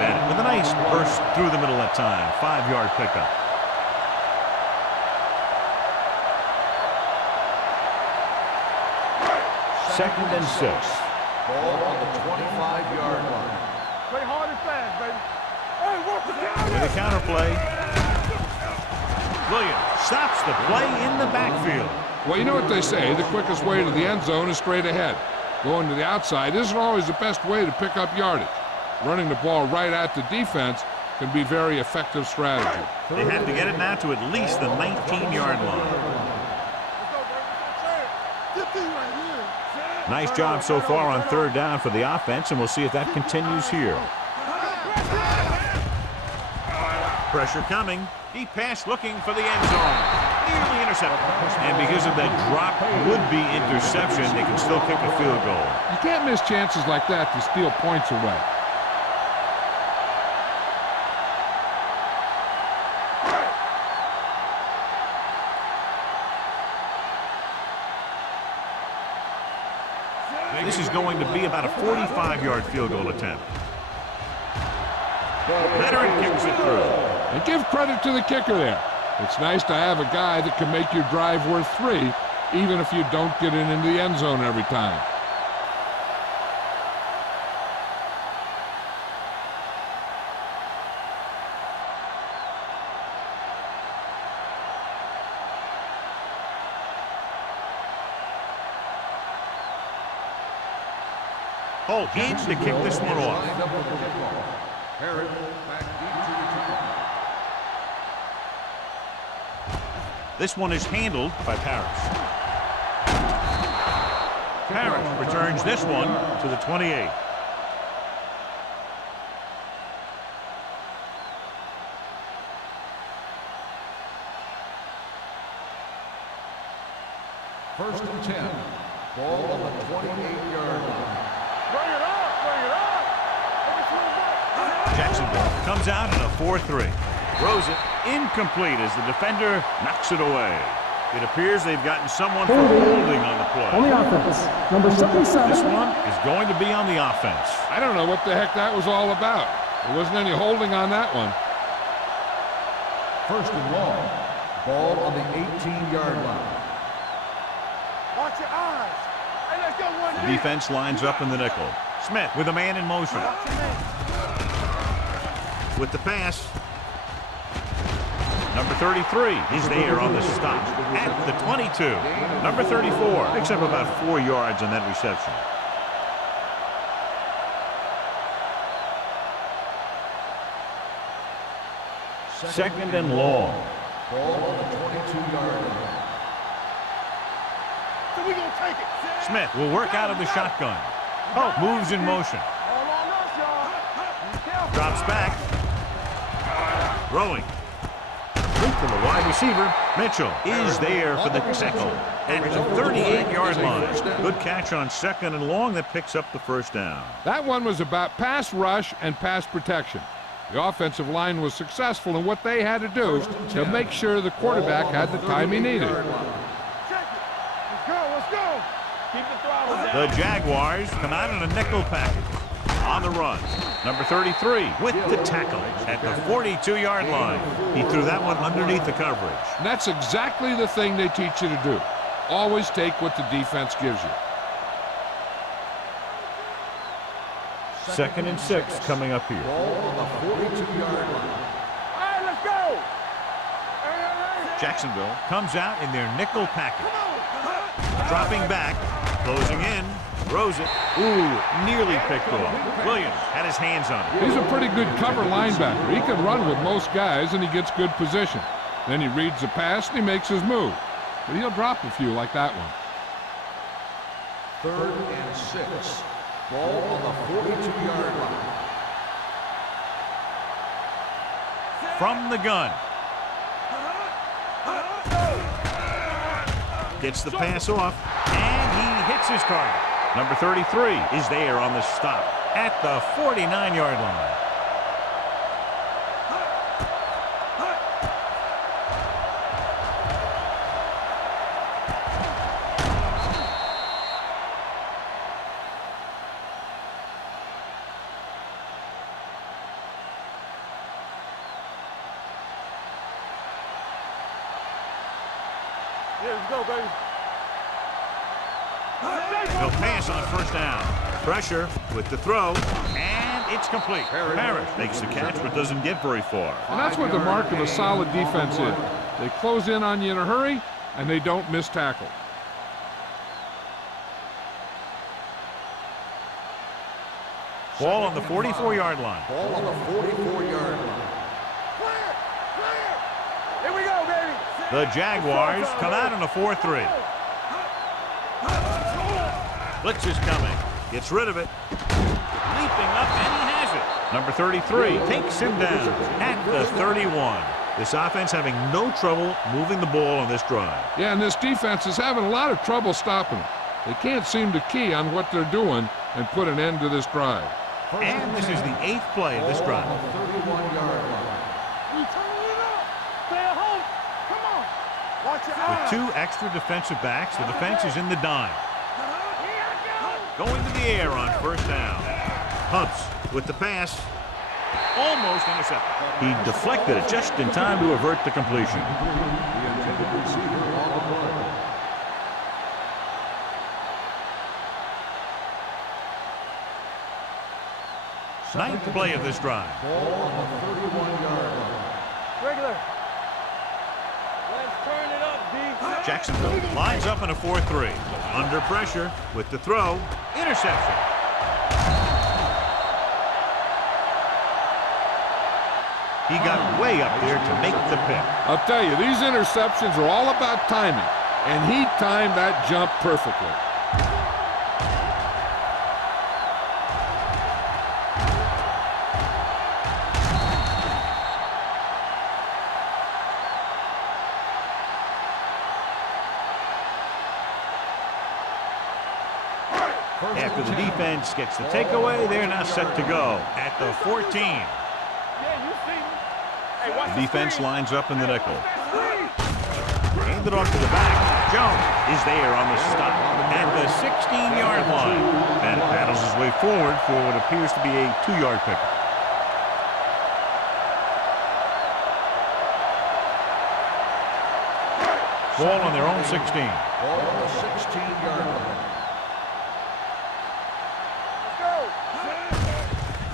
Bennett with a nice burst through the middle that time. 5-yard pickup. Second and 6. Ball on the 25-yard line. Play hard and fast, baby. Hey, work the With a counterplay. Williams stops the play in the backfield. Well, you know what they say, the quickest way to the end zone is straight ahead. Going to the outside isn't always the best way to pick up yardage. Running the ball right at the defense can be very effective strategy. They have to get it now to at least the 19-yard line. Nice job so far on third down for the offense, and we'll see if that continues here. Pressure coming. Deep pass looking for the end zone. Nearly intercepted. And because of that drop would-be interception, they can still kick a field goal. You can't miss chances like that to steal points away. This is going to be about a 45-yard field goal attempt. Veteran kicks it through. And give credit to the kicker there. It's nice to have a guy that can make your drive worth 3, even if you don't get it into the end zone every time. Holt in to kick this one off. This one is handled by Parrish. Parrish returns this one to the 28. First and 10. Ball on the 28-yard line. Bring it up, bring it up. Jacksonville comes out in a 4-3. Throws it incomplete as the defender knocks it away. It appears they've gotten someone for holding on the play. On the offense, number 77. This one is going to be on the offense. I don't know what the heck that was all about. There wasn't any holding on that one. First and long. Ball on the 18-yard line. Watch your eyes. Hey, let's go one The defense lines up in the nickel. Smith with a man in motion. With the pass. Number 33 is there on the stop at the 22. Number 34 picks up about 4 yards on that reception. Second and long. Ball on the 22-yard line. So we gonna take it. Smith will work out of the shotgun. Oh, moves in motion. All on us, y'all. Be careful. Drops back. Throwing. From the wide receiver, Mitchell is there for the tackle at the 38-yard line. Good catch on second and long that picks up the first down. That one was about pass rush and pass protection. The offensive line was successful in what they had to do to make sure the quarterback had the time he needed. Check it. Let's go, let's go. Keep the throttle down. The Jaguars come out in a nickel package. On the run, number 33 with the tackle at the 42-yard line. He threw that one underneath the coverage. And that's exactly the thing they teach you to do. Always take what the defense gives you. Second and 6 coming up here. Ball on the 42-yard line. All right, let's go. Hey. Jacksonville comes out in their nickel package. Dropping back, closing in, throws it. Ooh, nearly picked off. Williams had his hands on it. He's a pretty good cover linebacker. He can run with most guys, and he gets good position. Then he reads the pass, and he makes his move. But he'll drop a few like that one. Third and 6. Ball on the 42-yard line. From the gun. Gets the pass off, and he hits his target. Number 33 is there on the stop at the 49-yard line. Here we go, baby. He'll pass on first down. Pressure with the throw, and it's complete. Parrish makes the catch but doesn't get very far. And that's what the mark of a solid defense is. They close in on you in a hurry, and they don't miss tackle. Ball on the 44-yard line. Ball on the 44-yard line. Clear! Clear! Here we go, baby. The Jaguars come out in a 4-3. Blitz is coming. Gets rid of it. Leaping up, and he has it. Number 33 takes him down at the 31. This offense having no trouble moving the ball on this drive. Yeah, and this defense is having a lot of trouble stopping them. They can't seem to key on what they're doing and put an end to this drive. And this is the 8th play of this drive. 31-yard line. We turning it up. Stay at home. Come on. Watch your With eyes. 2 extra defensive backs, the defense is in the dime. Going to the air on first down. Pumps with the pass. Almost intercepted. He deflected it just in time to avert the completion. The intended receiver on the play. Ninth play of this drive. Ball on the 31-yard line. Regular. Let's turn it up, D. Jacksonville lines up in a 4-3. Under pressure with the throw. Interception. He got way up there to make the pick. I'll tell you, these interceptions are all about timing, and he timed that jump perfectly. After the defense gets the takeaway, they're now set to go at the 14. Yeah, you see me. Hey, watch The defense screen. lines up in the nickel. Screen. Hand it off to the back. Jones is there on the stop at the 16-yard line. And paddles his way forward for what appears to be a 2-yard pick. Ball on their own 16. Ball on the 16-yard line.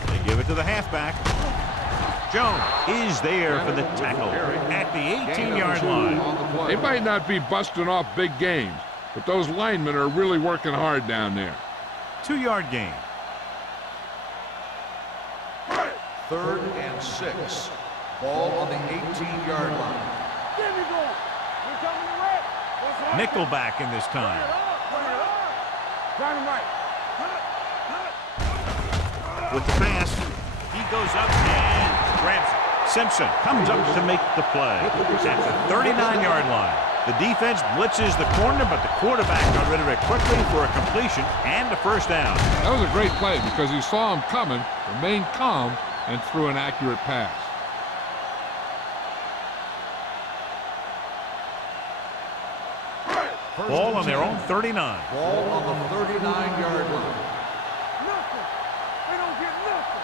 They give it to the halfback. Jones is there for the tackle at the 18-yard line. They might not be busting off big games, but those linemen are really working hard down there. 2-yard gain. 3rd and 6. Ball on the 18-yard line. Give me going. We're coming to red. What's up? Nickelback in this time. Dynamite. With the pass, he goes up and grabs it. Simpson comes up to make the play at the 39-yard line. The defense blitzes the corner, but the quarterback got rid of it quickly for a completion and a first down. That was a great play because he saw him coming, remained calm, and threw an accurate pass. Ball on their own 39. Ball on the 39-yard line. Nothing. They don't get nothing.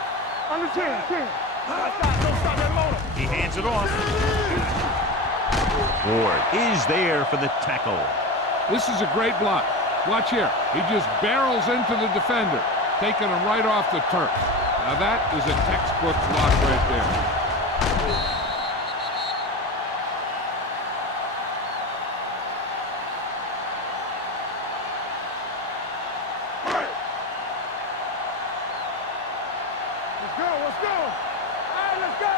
Under 10. Don't stop that motor. He hands it off. Ward is there for the tackle. This is a great block. Watch here. He just barrels into the defender, taking him right off the turf. Now that is a textbook block right there. Let's go. All right, let's go.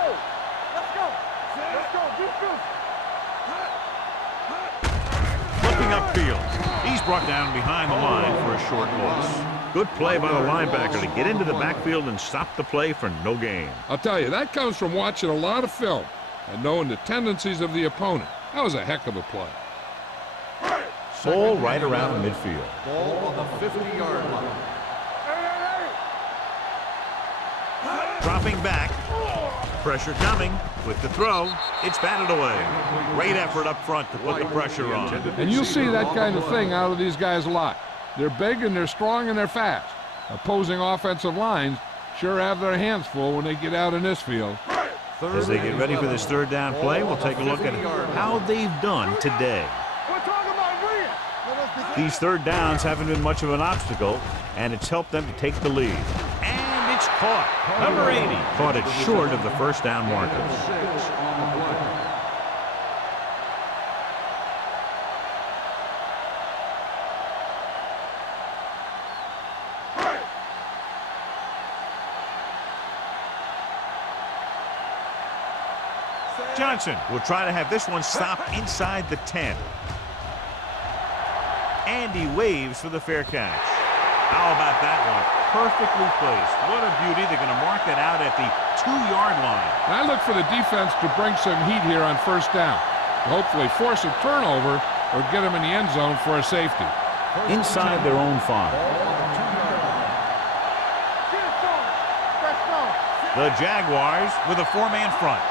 Defense. Flipping upfield. He's brought down behind the line for a short loss. Good play by the linebacker to get into the backfield and stop the play for no gain. I'll tell you, that comes from watching a lot of film and knowing the tendencies of the opponent. That was a heck of a play. Ball right around midfield. Ball on the 50-yard line. Dropping back. Pressure coming with the throw. It's batted away. Great effort up front to put the pressure on. And you'll see that kind of thing out of these guys a lot. They're big and they're strong and they're fast. Opposing offensive lines sure have their hands full when they get out in this field. As they get ready for this third down play, we'll take a look at how they've done today. These third downs haven't been much of an obstacle, and it's helped them to take the lead. And it's caught. Number 80 caught it short of the first down marker. Johnson will try to have this one stop inside the 10. And he waves for the fair catch. How about that one? Perfectly placed. What a beauty. They're going to mark that out at the 2-yard line. And I look for the defense to bring some heat here on first down. Hopefully force a turnover or get them in the end zone for a safety. Inside their own 5. The Jaguars with a 4-man front.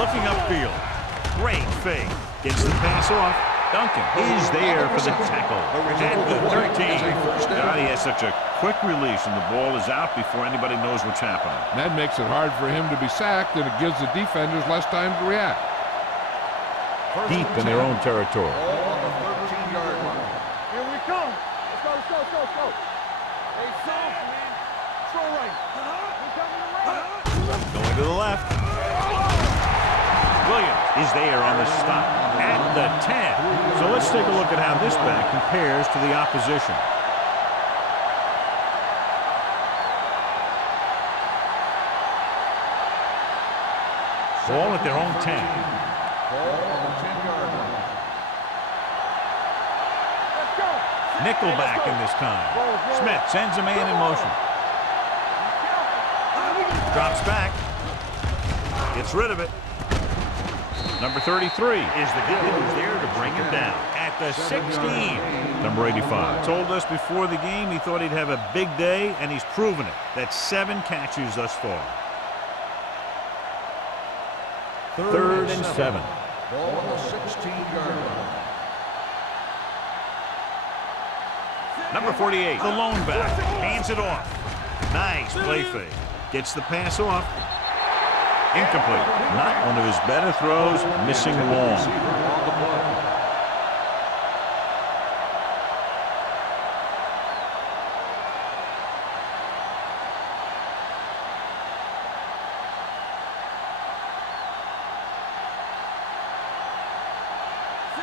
Looking upfield. Great fake. Gets the pass off. Duncan is there for the tackle. At the 13. God, he has such a quick release, and the ball is out before anybody knows what's happening. That makes it hard for him to be sacked, and it gives the defenders less time to react. Deep in their own territory. Ball on the 13-yard line. Here we come. Let's go, let's go, let's go, let's go. Hey, soft, man. Throw right. We coming to right. Going to the left. Williams is there on the stop at the 10. So let's take a look at how this back compares to the opposition. Ball at their own 10. Ball on the 10-yard line. Let's go. Nickelback in this time. Smith sends a man in motion. Drops back. Gets rid of it. Number 33 is the guy who's there to bring him down at the 16. Number 85 told us before the game he thought he'd have a big day, and he's proven it. That's 7 catches thus far. Third and 7. Ball on the 16-yard line. Number 48, the lone back, hands it off. Nice play fake. Gets the pass off. Incomplete. Not one of his better throws, missing long.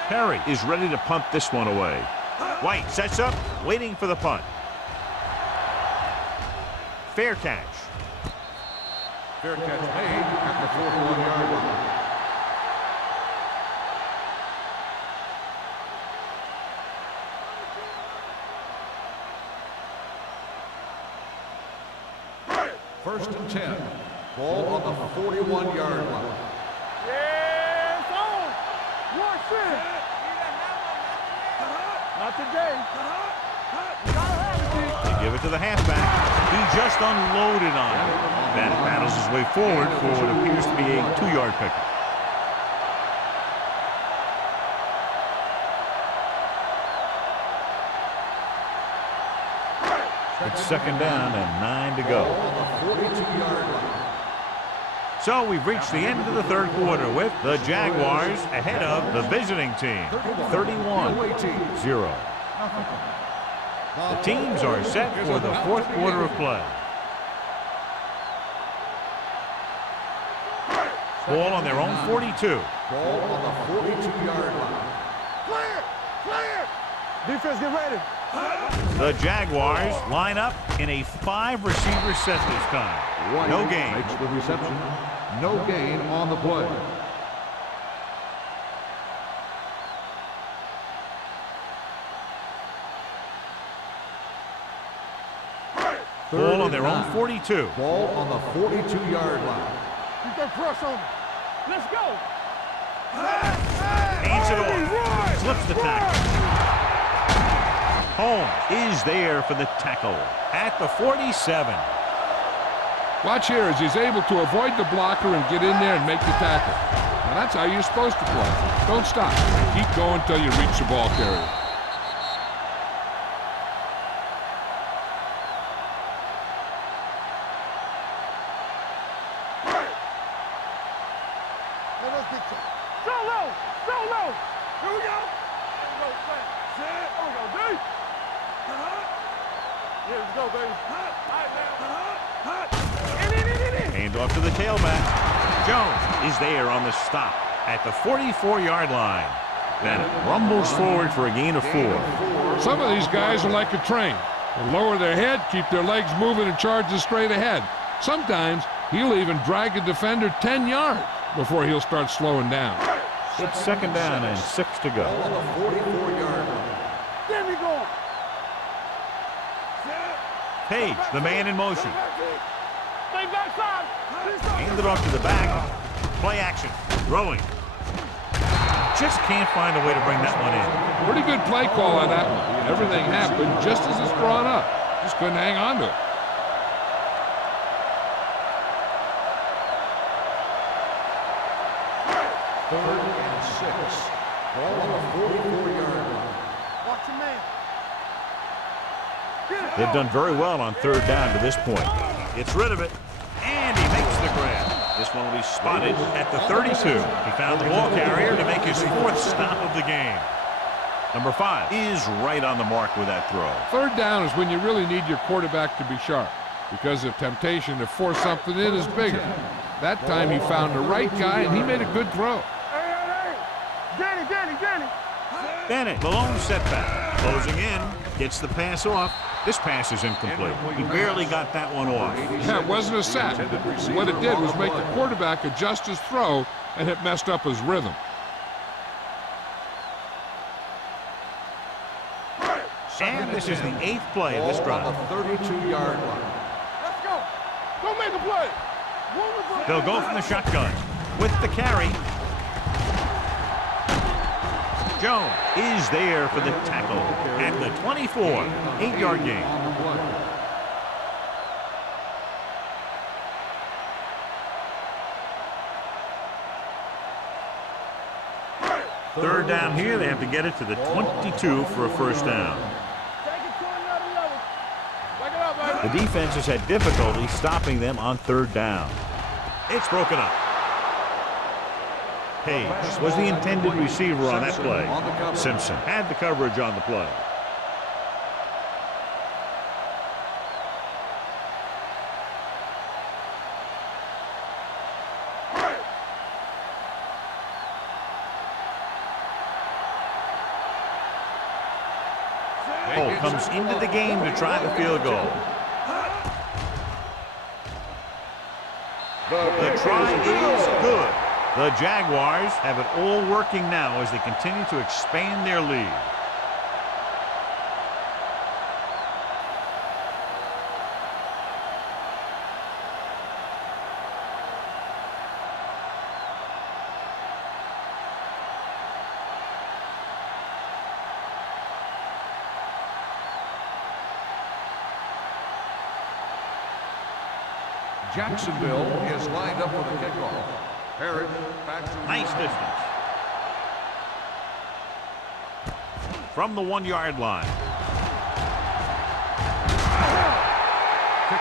Perry is ready to punt this one away. White sets up, waiting for the punt. Fair catch. Fair catch made at the 41-yard line. First and 10. Ball on the 41-yard line. Yeah, it's on. Watch it. Not today. You gotta have it, G. They give it to the halfback. He just unloaded on him. Bennett battles his way forward for what appears to be a 2-yard pickup. It's second down and 9 to go. On the 42-yard line. So we've reached the end of the third quarter with the Jaguars ahead of the visiting team, 31-0. The teams are set for the fourth quarter of play. Ball on their own 42. Ball on the 42-yard line. Clear! Clear! Defense, get ready. The Jaguars line up in a 5-receiver set this time. No gain. Makes the reception. No gain on the play. Ball on their own 42. Ball on the 42-yard line. Keep that press on me. Let's go. Hands it off. Slips the tackle. Holmes is there for the tackle at the 47. Watch here as he's able to avoid the blocker and get in there and make the tackle. Now that's how you're supposed to play. Don't stop. Keep going until you reach the ball carrier. Hand off to the tailback. Jones is there on the stop at the 44-yard line. Bennett rumbles forward for a gain of 4. Some of these guys are like a train. They lower their head, keep their legs moving, and charges straight ahead. Sometimes he'll even drag a defender 10 yards before he'll start slowing down. It's second down and 6 to go. On the 44-yard line. There we go. Page, the man in motion. Stay backside. Hand it off to the back. Play action. Throwing. Just can't find a way to bring that one in. Pretty good play call on that one. Everything happened just as it's drawn up. Just couldn't hang on to it. Third and 6. Ball on the 44-yard line. Watch your man. They've done very well on third down to this point. Gets rid of it, and he makes the grab. This one will be spotted at the 32. He found the ball carrier to make his 4th stop of the game. Number 5 is right on the mark with that throw. Third down is when you really need your quarterback to be sharp because the temptation to force something in is bigger. That time he found the right guy, and he made a good throw. Hey. Danny. Bennett, the lone setback. Closing in, gets the pass off. This pass is incomplete. He barely got that one off. Yeah, it wasn't a sack. What it did was make the quarterback adjust his throw, and it messed up his rhythm. And this is the 8th play of this drive. On the 32-yard line. Let's go. Don't make a play. They'll go from the shotgun with the carry. Jones is there for the tackle at the 24. 8-yard gain. Third down here. They have to get it to the 22 for a first down. Take it to another level. Back it up, baby. The defense has had difficulty stopping them on third down. It's broken up. Page was the intended receiver on that play. Simpson had the coverage on the play. Cole comes into the game to try the field goal. The try is good. The Jaguars have it all working now as they continue to expand their lead. Jacksonville is lined up for the kickoff. Harris backs to Nice distance. From the 1-yard line.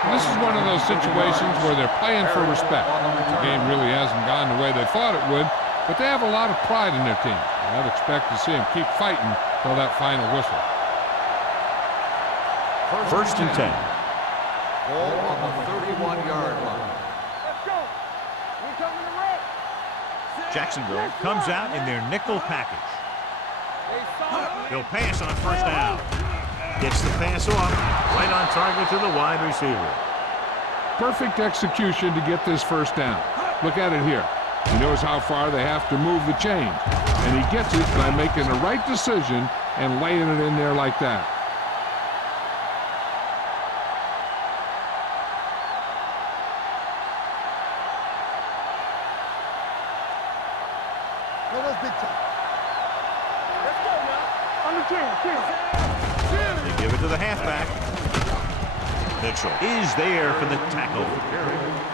This is one of those situations where they're playing for respect. The game really hasn't gone the way they thought it would, but they have a lot of pride in their team. I'd expect to see them keep fighting till that final whistle. First and 10. ball on the 31-yard line. Let's go. We coming to red. Jacksonville comes out in their nickel package. He'll pass on first down. Gets the pass off, right on target to the wide receiver. Perfect execution to get this first down. Look at it here. He knows how far they have to move the chain, and he gets it by making the right decision and laying it in there like that. Let's go now. They give it to the halfback. Mitchell is there for the tackle.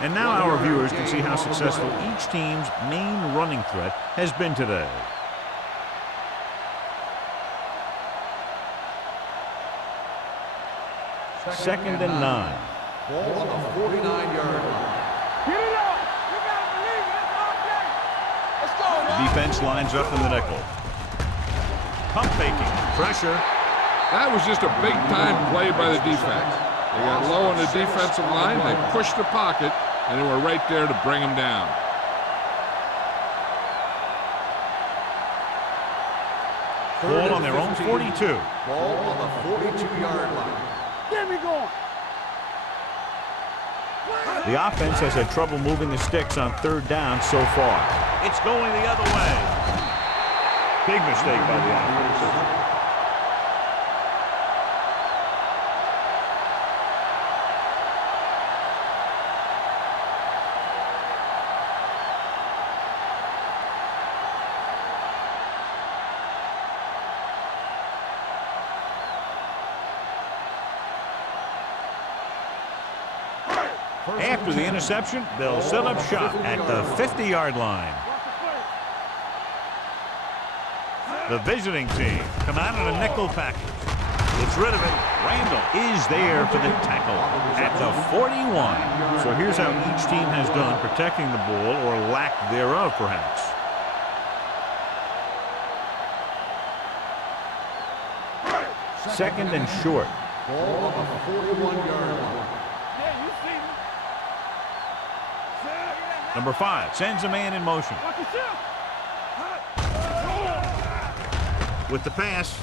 And now our viewers can see how successful each team's main running threat has been today. Second and 9. Ball on the 49-yard line. Get it up! You gotta believe it! Let's go, The man! defense lines up in the nickel. Pump faking. Pressure. That was just a big-time play by the defense. They got low on the defensive line, they pushed the pocket, and they were right there to bring him down. Ball on their own 42. Ball on the 42-yard line. Get me going! The offense has had trouble moving the sticks on third down so far. It's going the other way. Big mistake by the offense. After the interception, they'll set up shop at the 50-yard line. The visiting team come out in a nickel package. Gets rid of it. Randall is there for the tackle at the 41. So here's how each team has done protecting the ball, or lack thereof, perhaps. Second and short. Ball on the 41-yard line. Yeah, you see me. Number 5 sends a man in motion. Watch yourself! With the pass.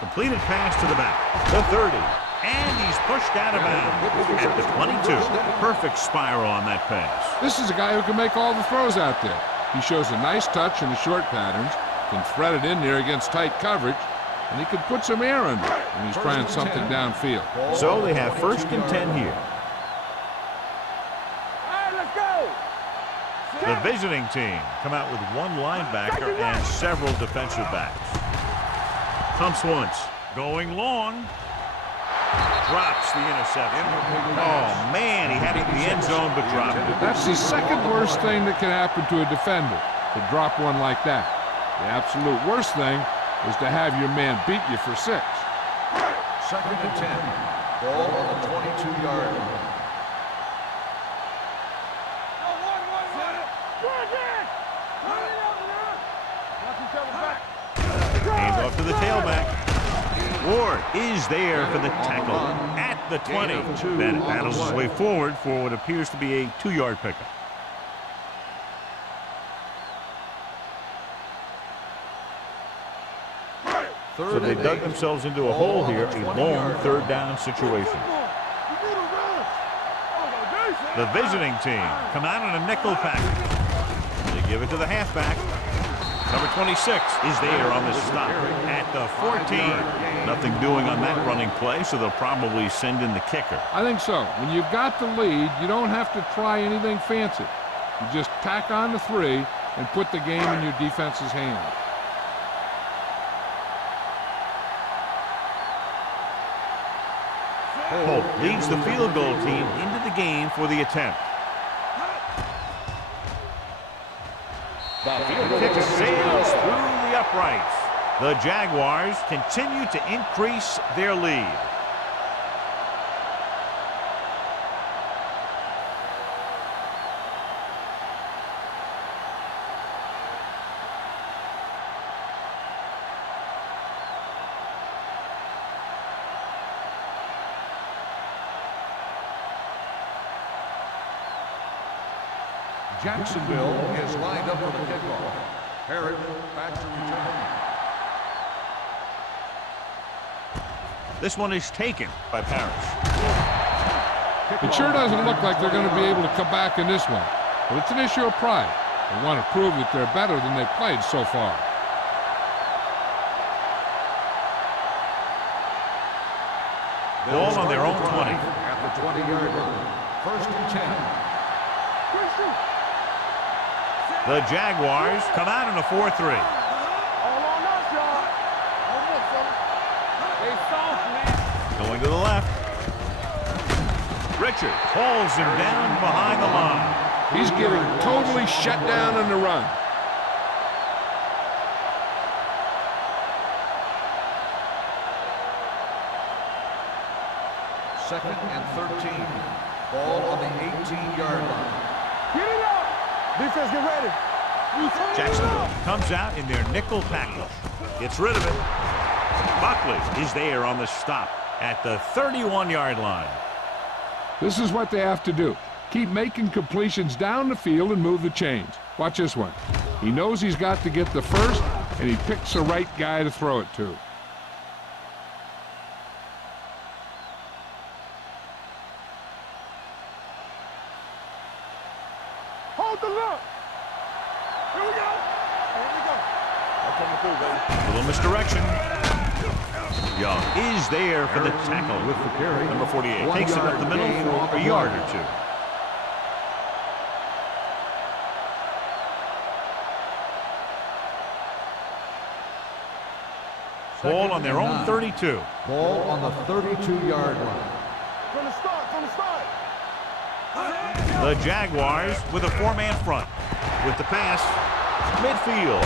Completed pass to the back. The 30. And he's pushed out of bounds at the 22. Perfect spiral on that pass. This is a guy who can make all the throws out there. He shows a nice touch in the short patterns, can thread it in there against tight coverage, and he can put some air under it when he's trying something downfield. So they have first and 10 here. The visiting team come out with one linebacker and several defensive backs. Pumps once. Going long. Drops the interception. Oh, man, he had it in the end zone but dropped it. That's the second worst thing that can happen to a defender, to drop one like that. The absolute worst thing is to have your man beat you for 6. Second and 10. Ball on the 22-yard line. Hands off to the tailback. Ward is there for the tackle at the 20. Bennett battles his way forward for what appears to be a 2-yard pickup. So they dug themselves into a hole here, a long third down situation. The visiting team come out in a nickel package. They give it to the halfback. Number 26 is there on the stop at the 14. Nothing doing on that running play, so they'll probably send in the kicker. I think so. When you've got the lead, you don't have to try anything fancy. You just tack on the 3 and put the game in your defense's hands. Holt leads the field goal team into the game for the attempt. The kick sails through the uprights. The Jaguars continue to increase their lead. Jacksonville is lined up for the kickoff. Herod back to return. This one is taken by Parrish. It sure doesn't look like they're going to be able to come back in this one, but it's an issue of pride. They want to prove that they're better than they've played so far. Ball on their own 20. At the 20-yard line. First and 10. The Jaguars come out in a 4-3. All on us, y'all. to the left. Richard hauls him down behind the line. He's getting totally shut down on the run. Second and 13. Ball on the 18-yard line. Get it up! Defense, get ready. Jacksonville comes out in their nickel package. Gets rid of it. Buckley is there on the stop at the 31-yard line. This is what they have to do. Keep making completions down the field and move the chains. Watch this one. He knows he's got to get the first, and he picks the right guy to throw it to. Hold the look. Here we go. Here we go. I'm coming through, baby. A little misdirection. Young is there for the tackle. With the carry. Number 48 1 takes it up yard the middle gain on for the a yard play. or two. Ball on their own 32. Ball on the 32-yard line. From the start, from the start. The Jaguars with a four-man front. With the pass, midfield.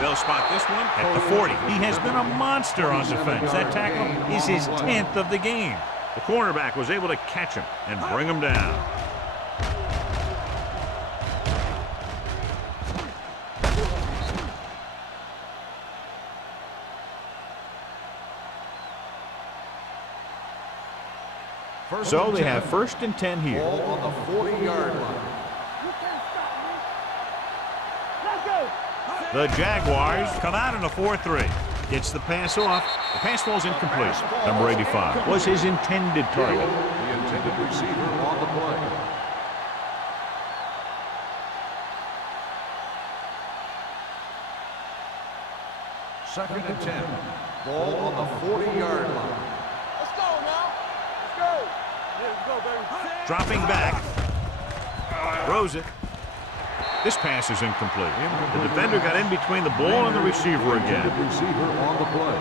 They'll spot this one at the 40. He has been a monster on defense. That tackle is his 10th of the game. The cornerback was able to catch him and bring him down. So they have 1st and 10 here. Ball on the 40-yard line. You can't stop me. Let's go. The Jaguars come out in a 4-3. Gets the pass off. The pass falls incomplete. Number 85 was his intended target. The intended receiver on the play. Second and 10. Ball on the 40-yard line. Let's go now. Let's go. Yeah, let's go, baby. Dropping back. Throws it. This pass is incomplete. The defender got in between the ball and the receiver again. Intended receiver on the play.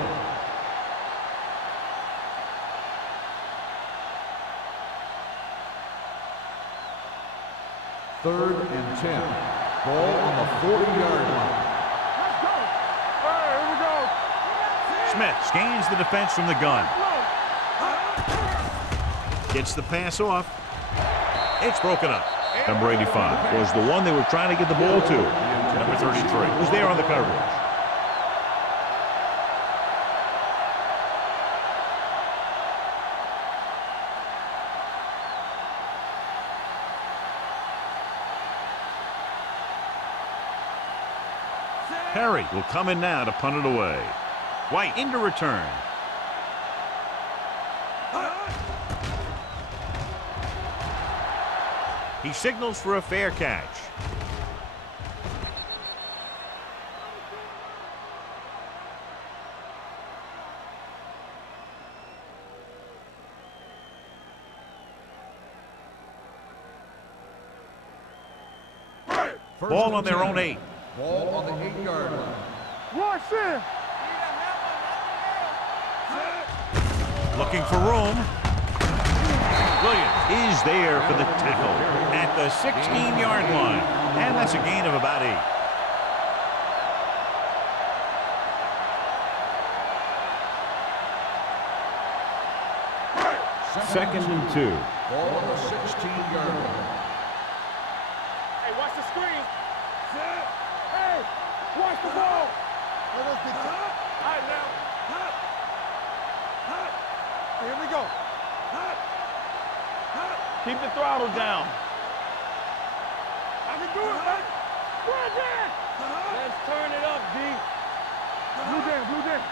Third and 10. Ball on the 40-yard line. Let's go. All right, here we go. Smith scans the defense from the gun. Gets the pass off. It's broken up. Number 85 was the one they were trying to get the ball to. Number 33 was there on the coverage. Perry will come in now to punt it away. White into return. He signals for a fair catch. Ball on their own 8. Ball on the 8-yard line. Rush in. Looking for room. Williams is there for the tackle at the 16-yard line. And that's a gain of about 8. Second and 2. Ball on the 16-yard line. Hey, watch the screen. Hey, watch the ball. Let us get you. All right, now. Here we go. Keep the throttle down. I can do it, man. Run down. Let's turn it up, D. Blue down, blue down.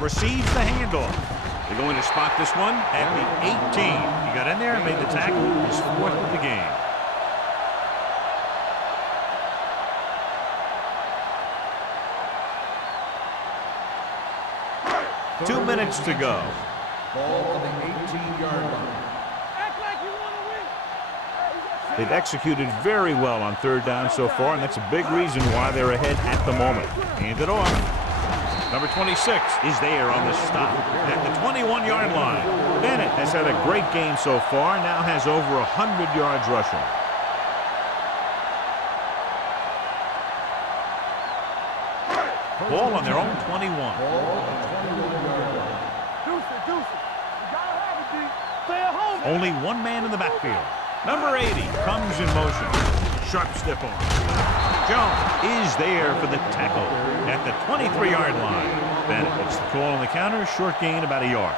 Receives the handoff. They're going to spot this one at the 18. He got in there and made the tackle. His 4th of the game. Two minutes to go. Ball on the 18-yard line. Act like you want to win. They've executed very well on 3rd down so far, and that's a big reason why they're ahead at the moment. Hand it off. Number 26 is there on the stop at the 21-yard line. Bennett has had a great game so far, now has over 100 yards rushing. Ball on their own 21. Ball on the 21-yard line. Deuce it. You gotta have it, D. Stay at home. Only one man in the backfield. Number 80 comes in motion. Sharp stiff arm. Jones is there for the tackle at the 23-yard line. Bennett gets the call on the counter. Short gain, about a yard.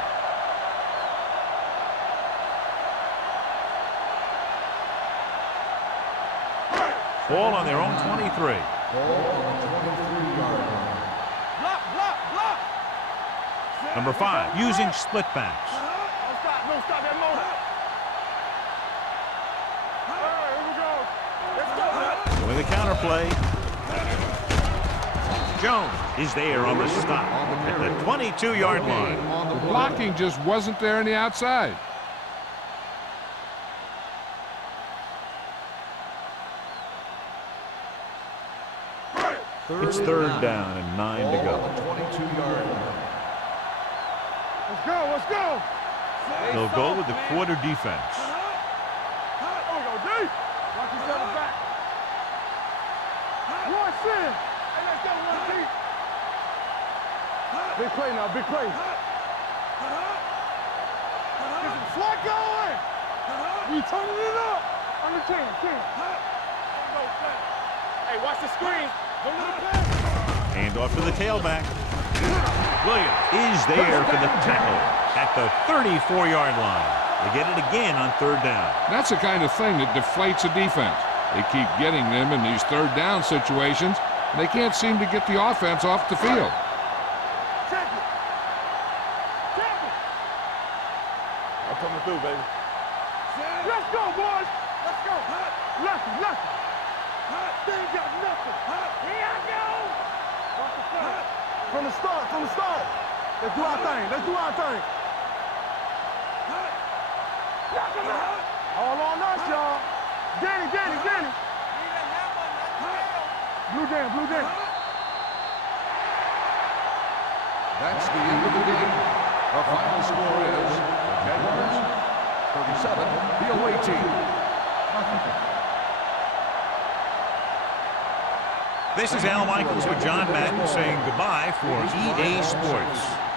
Ball on their own 23. Ball on the 23-yard line. Block. Number 5 using split backs. Don't stop that motor. All right, here we go. Let's go. With a counter play. Jones is there on the stop at the 22-yard line. On the The play. blocking just wasn't there on the outside. It's third down and 9 to Ball go. on the 22-yard line. Let's go. They'll go with the quarter defense. There we go, D. Watch yourself back. One sin. Hey, let's go, one deep. Big play now, big play. Get some swag going. You turning it up. Under 10. Hey, watch the screen. Don't let it pass. Hand off to the tailback. Williams is there for the tackle at the 34-yard line. They get it again on third down. That's the kind of thing that deflates a defense. They keep getting them in these third down situations, and they can't seem to get the offense off the field. Check it. I'm coming through, baby. Let's go, boys. Let's go. Nothing. They ain't got nothing. Here I go. Watch the front. From the start. Let's do our thing. All on us, y'all. Danny. Blue down. That's the end of the game. The final score is the Jaguars 37, the away team. This is Al Michaels with John Madden saying goodbye for EA Sports.